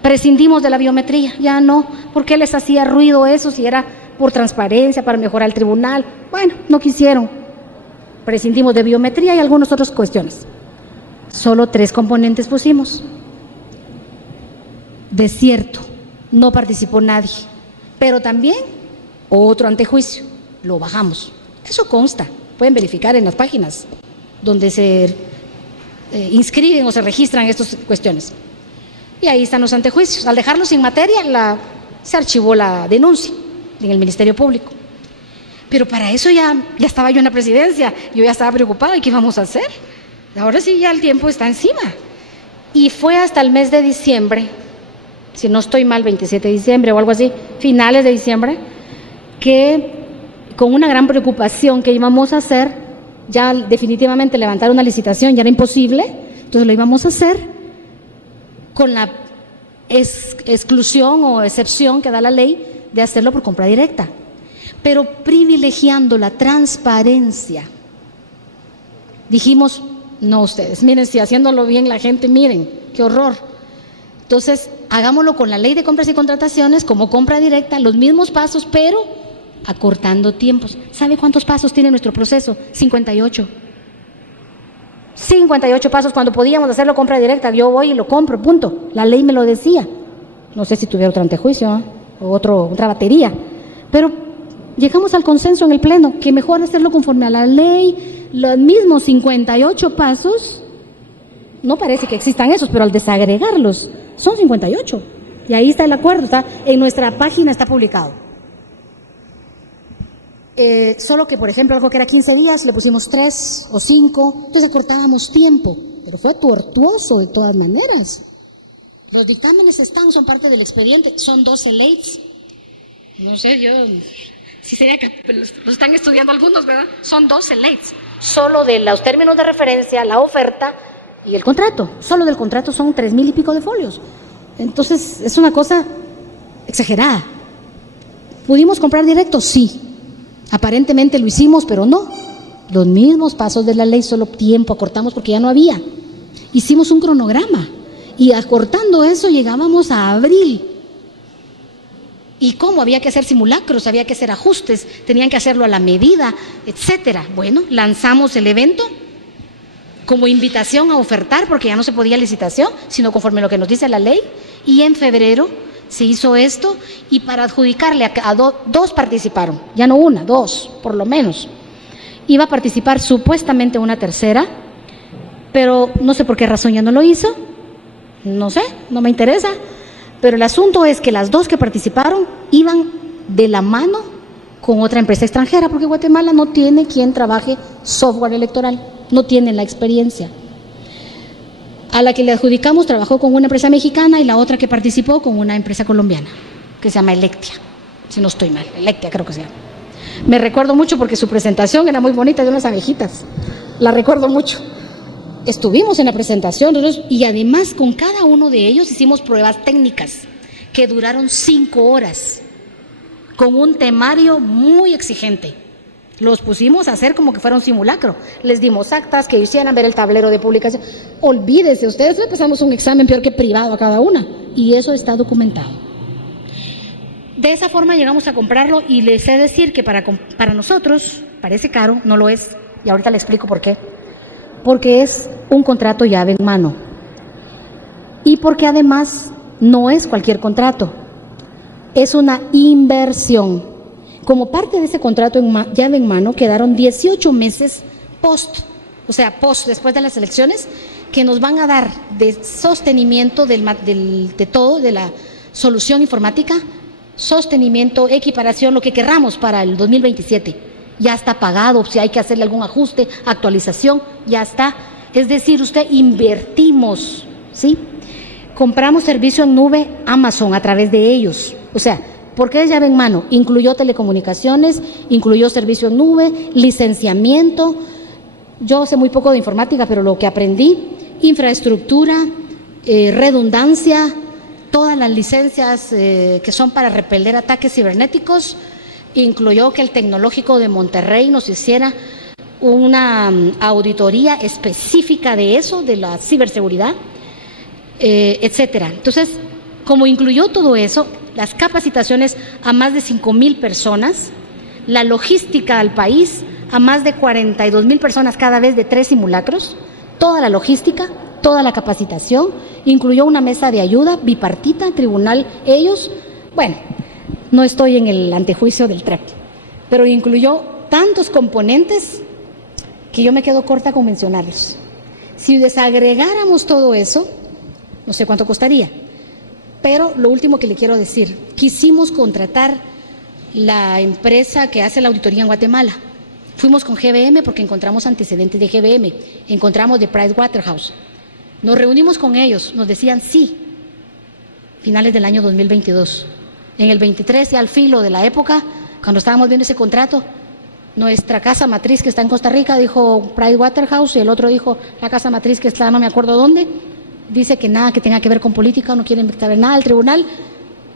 Prescindimos de la biometría, ya no, porque les hacía ruido eso, si era por transparencia, para mejorar el tribunal. Bueno, no quisieron. Prescindimos de biometría y algunas otras cuestiones. Solo 3 componentes pusimos. Desierto, no participó nadie. Pero también otro antejuicio, lo bajamos. Eso consta, pueden verificar en las páginas donde se inscriben o se registran estas cuestiones. Y ahí están los antejuicios. Al dejarlos sin materia, se archivó la denuncia en el Ministerio Público. Pero para eso ya estaba yo en la presidencia, yo ya estaba preocupada, ¿y qué íbamos a hacer? Ahora sí ya el tiempo está encima. Y fue hasta el mes de diciembre, si no estoy mal, 27 de diciembre o algo así, finales de diciembre, que con una gran preocupación que íbamos a hacer, ya definitivamente levantar una licitación ya era imposible, entonces lo íbamos a hacer con la exclusión o excepción que da la ley de hacerlo por compra directa, pero privilegiando la transparencia. Dijimos, no ustedes, miren, si haciéndolo bien la gente, miren, qué horror. Entonces, hagámoslo con la ley de compras y contrataciones como compra directa, los mismos pasos, pero acortando tiempos. ¿Sabe cuántos pasos tiene nuestro proceso? 58. 58 pasos. Cuando podíamos hacerlo compra directa, yo voy y lo compro, punto. La ley me lo decía. No sé si tuviera otro antejuicio, ¿eh? O otra batería. Pero llegamos al consenso en el Pleno que mejor hacerlo conforme a la ley, los mismos 58 pasos. No parece que existan esos, pero al desagregarlos son 58. Y ahí está el acuerdo, está en nuestra página, está publicado. Solo que, por ejemplo, algo que era 15 días, le pusimos 3 o 5, entonces acortábamos tiempo, pero fue tortuoso de todas maneras. Los dictámenes son parte del expediente, son 12 leyes. No sé, yo, si sería que los están estudiando algunos, ¿verdad? Son 12 leyes. Solo de los términos de referencia, la oferta y el contrato. Solo del contrato son 3,000 y pico de folios. Entonces, es una cosa exagerada. ¿Pudimos comprar directo? Sí. Aparentemente lo hicimos, pero no. Los mismos pasos de la ley, solo tiempo acortamos porque ya no había. Hicimos un cronograma y acortando eso llegábamos a abril. ¿Y cómo? Había que hacer simulacros, había que hacer ajustes, tenían que hacerlo a la medida, etcétera. Bueno, lanzamos el evento como invitación a ofertar, porque ya no se podía licitación, sino conforme lo que nos dice la ley, y en febrero se hizo esto, y para adjudicarle a dos participaron, ya no una, dos, por lo menos. Iba a participar supuestamente una tercera, pero no sé por qué razón ya no lo hizo, no sé, no me interesa, pero el asunto es que las dos que participaron iban de la mano con otra empresa extranjera, porque Guatemala no tiene quien trabaje software electoral, no tiene la experiencia. A la que le adjudicamos trabajó con una empresa mexicana y la otra que participó con una empresa colombiana, que se llama Electia, si no estoy mal, Electia creo que se llama. Me recuerdo mucho porque su presentación era muy bonita, de unas abejitas, la recuerdo mucho. Estuvimos en la presentación y además con cada uno de ellos hicimos pruebas técnicas que duraron 5 horas, con un temario muy exigente. Los pusimos a hacer como que fuera un simulacro. Les dimos actas que hicieran ver el tablero de publicación. Olvídese, ustedes le pasamos un examen peor que privado a cada una. Y eso está documentado. De esa forma llegamos a comprarlo y les he de decir que para nosotros parece caro, no lo es. Y ahorita le explico por qué. Porque es un contrato llave en mano. Y porque además no es cualquier contrato. Es una inversión. Como parte de ese contrato llave en mano quedaron 18 meses post, después de las elecciones, que nos van a dar de sostenimiento de la solución informática, sostenimiento, equiparación, lo que querramos para el 2027. Ya está pagado, si hay que hacerle algún ajuste, actualización, ya está. Es decir, invertimos, ¿sí? Compramos servicio en nube Amazon a través de ellos, ¿por qué es llave en mano? Incluyó telecomunicaciones, incluyó servicio en nube, licenciamiento. Yo sé muy poco de informática, pero lo que aprendí, infraestructura, redundancia, todas las licencias que son para repeler ataques cibernéticos. Incluyó que el Tecnológico de Monterrey nos hiciera una auditoría específica de eso, de la ciberseguridad, etcétera. Entonces, como incluyó todo eso, las capacitaciones a más de 5,000 personas, la logística al país a más de 42,000 personas cada vez de 3 simulacros, toda la logística, toda la capacitación, incluyó una mesa de ayuda bipartita, tribunal, ellos, no estoy en el antejuicio del TREP, pero incluyó tantos componentes que yo me quedo corta con mencionarlos. Si desagregáramos todo eso, no sé cuánto costaría. Pero lo último que le quiero decir, quisimos contratar la empresa que hace la auditoría en Guatemala. Fuimos con GBM porque encontramos antecedentes de GBM, encontramos de Pricewaterhouse. Nos reunimos con ellos, nos decían sí, finales del año 2022. En el 23, ya al filo de la época, cuando estábamos viendo ese contrato, nuestra casa matriz que está en Costa Rica dijo Pricewaterhouse y el otro dijo la casa matriz que está no me acuerdo dónde. Dice que nada que tenga que ver con política, no quiere saber nada del tribunal,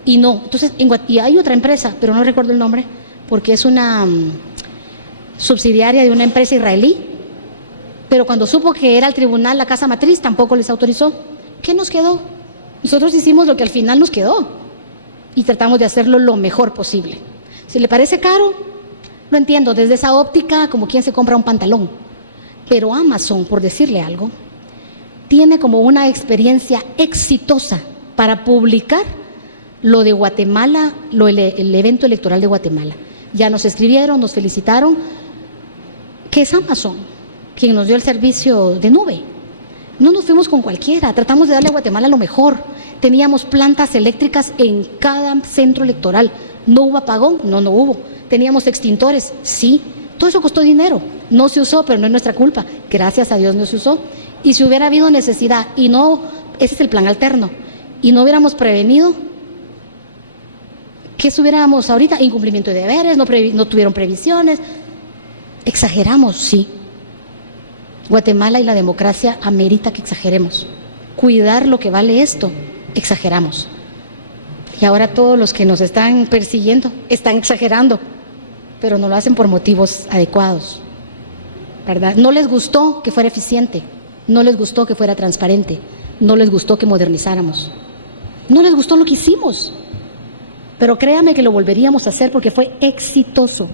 y no. Entonces, y hay otra empresa, pero no recuerdo el nombre, porque es una subsidiaria de una empresa israelí, pero cuando supo que era el tribunal la casa matriz, tampoco les autorizó. ¿Qué nos quedó? Nosotros hicimos lo que al final nos quedó, y tratamos de hacerlo lo mejor posible. Si le parece caro, lo entiendo, desde esa óptica, como quien se compra un pantalón. Pero Amazon, por decirle algo, tiene como una experiencia exitosa para publicar lo de Guatemala, el evento electoral de Guatemala. Ya nos escribieron, nos felicitaron, que es Amazon quien nos dio el servicio de nube. No nos fuimos con cualquiera, tratamos de darle a Guatemala lo mejor. Teníamos plantas eléctricas en cada centro electoral. ¿No hubo apagón? No, no hubo. Teníamos extintores, sí. Todo eso costó dinero. No se usó, pero no es nuestra culpa. Gracias a Dios no se usó. Y si hubiera habido necesidad, y no, ese es el plan alterno, y no hubiéramos prevenido, ¿qué estuviéramos ahorita? Incumplimiento de deberes, no tuvieron previsiones. Exageramos, sí. Guatemala y la democracia amerita que exageremos. Cuidar lo que vale esto, exageramos. Y ahora todos los que nos están persiguiendo están exagerando, pero no lo hacen por motivos adecuados, ¿verdad? No les gustó que fuera eficiente, no les gustó que fuera transparente, no les gustó que modernizáramos, no les gustó lo que hicimos, pero créame que lo volveríamos a hacer porque fue exitoso.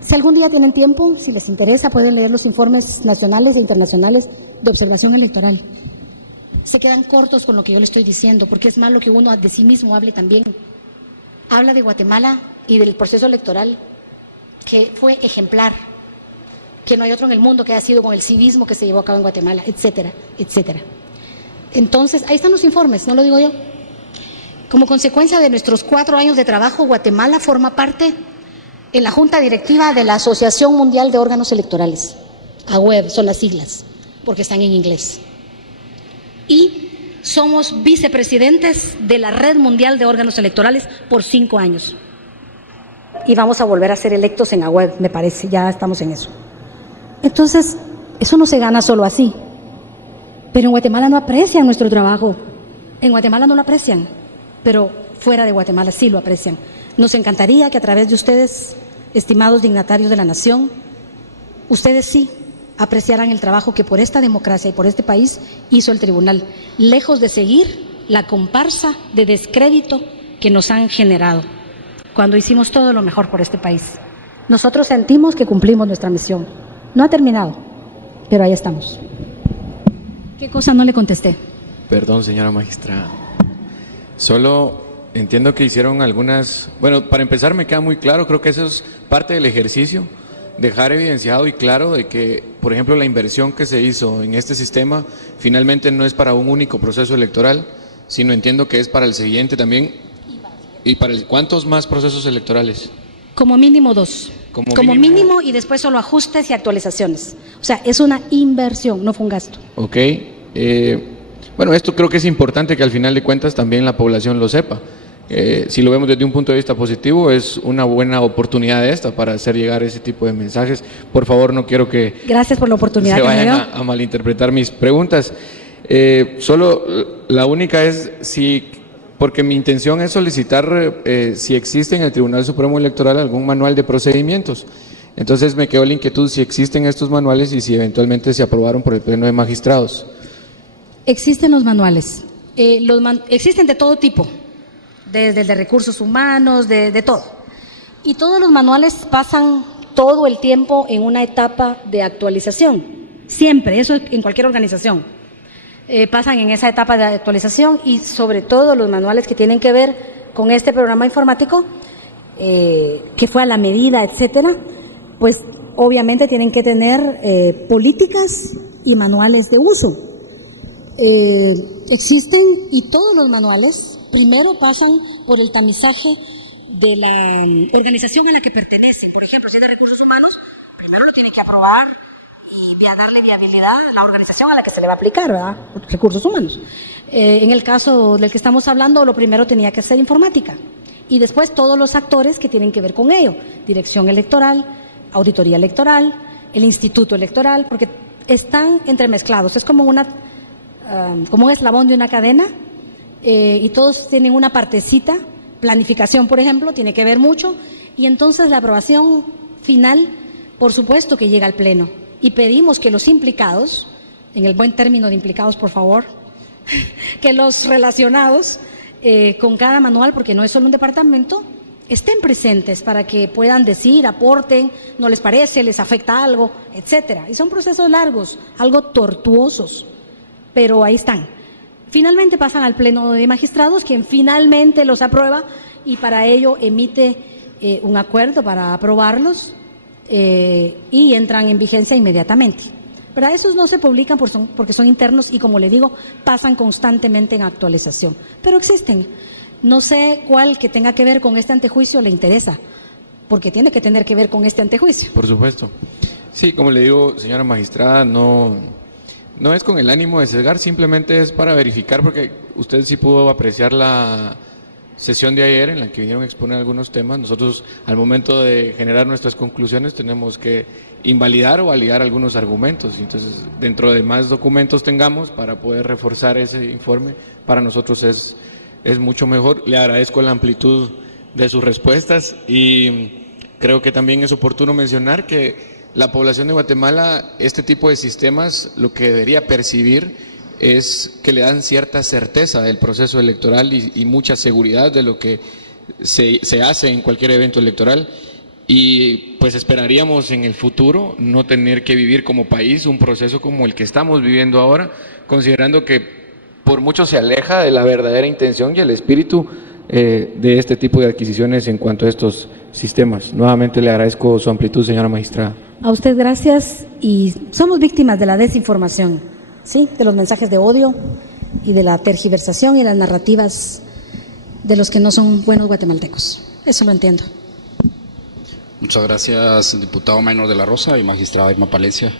Si algún día tienen tiempo, si les interesa, pueden leer los informes nacionales e internacionales de observación electoral. Se quedan cortos con lo que yo le estoy diciendo, porque es malo que uno de sí mismo hable también. Habla de Guatemala y del proceso electoral, que fue ejemplar, que no hay otro en el mundo que haya sido con el civismo que se llevó a cabo en Guatemala, etcétera, etcétera. Entonces, ahí están los informes, no lo digo yo. Como consecuencia de nuestros 4 años de trabajo, Guatemala forma parte en la Junta Directiva de la Asociación Mundial de Órganos Electorales. AWEB son las siglas, porque están en inglés. Y somos vicepresidentes de la Red Mundial de Órganos Electorales por 5 años. Y vamos a volver a ser electos en AWEB, me parece, ya estamos en eso. Entonces, eso no se gana solo así. Pero en Guatemala no aprecian nuestro trabajo. En Guatemala no lo aprecian, pero fuera de Guatemala sí lo aprecian. Nos encantaría que a través de ustedes, estimados dignatarios de la nación, ustedes sí apreciaran el trabajo que por esta democracia y por este país hizo el tribunal, lejos de seguir la comparsa de descrédito que nos han generado, cuando hicimos todo lo mejor por este país. Nosotros sentimos que cumplimos nuestra misión. No ha terminado, pero ahí estamos. ¿Qué cosa no le contesté? Perdón, señora magistrada. Solo entiendo que hicieron algunas... Bueno, para empezar me queda muy claro, creo que eso es parte del ejercicio, dejar evidenciado y claro de que, por ejemplo, la inversión que se hizo en este sistema finalmente no es para un único proceso electoral, sino entiendo que es para el siguiente también. ¿Y para cuántos más procesos electorales? Como mínimo 2. Como mínimo y después solo ajustes y actualizaciones. O sea, es una inversión, no fue un gasto. Ok. Bueno, esto creo que es importante que al final de cuentas también la población lo sepa. Si lo vemos desde un punto de vista positivo, es una buena oportunidad esta para hacer llegar ese tipo de mensajes. Por favor, no quiero que gracias por la oportunidad se que me dio. vayan a malinterpretar mis preguntas. Solo la única es porque mi intención es solicitar si existe en el Tribunal Supremo Electoral algún manual de procedimientos. Entonces me quedó la inquietud si existen estos manuales y si eventualmente se aprobaron por el Pleno de Magistrados. Existen los manuales, existen de todo tipo, desde el de recursos humanos, de todo. Y todos los manuales pasan todo el tiempo en una etapa de actualización, siempre, eso en cualquier organización. Pasan en esa etapa de actualización y sobre todo los manuales que tienen que ver con este programa informático, que fue a la medida, etcétera, pues obviamente tienen que tener políticas y manuales de uso. Existen y todos los manuales primero pasan por el tamizaje de la organización a la que pertenecen. Por ejemplo, si es de recursos humanos, primero lo tienen que aprobar y darle viabilidad a la organización a la que se le va a aplicar, ¿verdad? Recursos humanos. En el caso del que estamos hablando, lo primero tenía que ser informática y después todos los actores que tienen que ver con ello, dirección electoral, auditoría electoral, el instituto electoral, porque están entremezclados, es como un eslabón de una cadena y todos tienen una partecita. Planificación, por ejemplo, tiene que ver mucho y entonces la aprobación final, por supuesto que llega al Pleno y pedimos que los implicados, en el buen término de implicados, por favor, que los relacionados con cada manual, porque no es solo un departamento, estén presentes para que puedan decir, aporten, no les parece, les afecta algo, etcétera. Y son procesos largos, algo tortuosos, pero ahí están. Finalmente pasan al Pleno de Magistrados, quien finalmente los aprueba y para ello emite un acuerdo para aprobarlos y entran en vigencia inmediatamente. Pero esos no se publican porque son internos y, como le digo, pasan constantemente en actualización. Pero existen. No sé cuál que tenga que ver con este antejuicio le interesa, porque tiene que tener que ver con este antejuicio. Por supuesto. Sí, como le digo, señora magistrada, no es con el ánimo de sesgar, simplemente es para verificar, porque usted sí pudo apreciar la sesión de ayer en la que vinieron a exponer algunos temas. Nosotros, al momento de generar nuestras conclusiones, tenemos que invalidar o validar algunos argumentos. Entonces, dentro de más documentos tengamos para poder reforzar ese informe, para nosotros es mucho mejor. Le agradezco la amplitud de sus respuestas y creo que también es oportuno mencionar que la población de Guatemala, este tipo de sistemas, lo que debería percibir es que le dan cierta certeza del proceso electoral y mucha seguridad de lo que se hace en cualquier evento electoral. Y pues esperaríamos en el futuro no tener que vivir como país un proceso como el que estamos viviendo ahora, considerando que por mucho se aleja de la verdadera intención y el espíritu de este tipo de adquisiciones en cuanto a estos sistemas. Nuevamente le agradezco su amplitud, señora magistrada. A usted gracias, y somos víctimas de la desinformación, ¿sí? De los mensajes de odio y de la tergiversación y las narrativas de los que no son buenos guatemaltecos. Eso lo entiendo. Muchas gracias, diputado Maynor de la Rosa y magistrada Irma Palencia.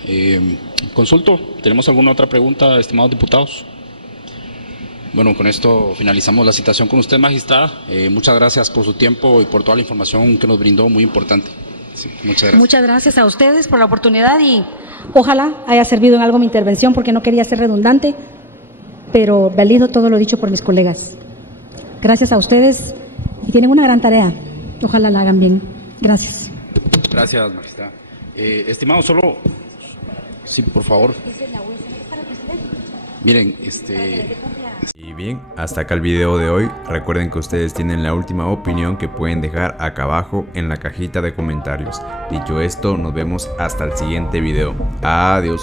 Consulto, ¿tenemos alguna otra pregunta, estimados diputados? Bueno, con esto finalizamos la citación con usted, magistrada. Muchas gracias por su tiempo y por toda la información que nos brindó, muy importante. Sí, muchas gracias. Muchas gracias a ustedes por la oportunidad y ojalá haya servido en algo mi intervención, porque no quería ser redundante, pero valido todo lo dicho por mis colegas. Gracias a ustedes y tienen una gran tarea. Ojalá la hagan bien. Gracias. Gracias, magistrada. Estimado, solo... Sí, por favor. Miren, Y bien, hasta acá el video de hoy. Recuerden que ustedes tienen la última opinión que pueden dejar acá abajo en la cajita de comentarios. Dicho esto, nos vemos hasta el siguiente video. Adiós.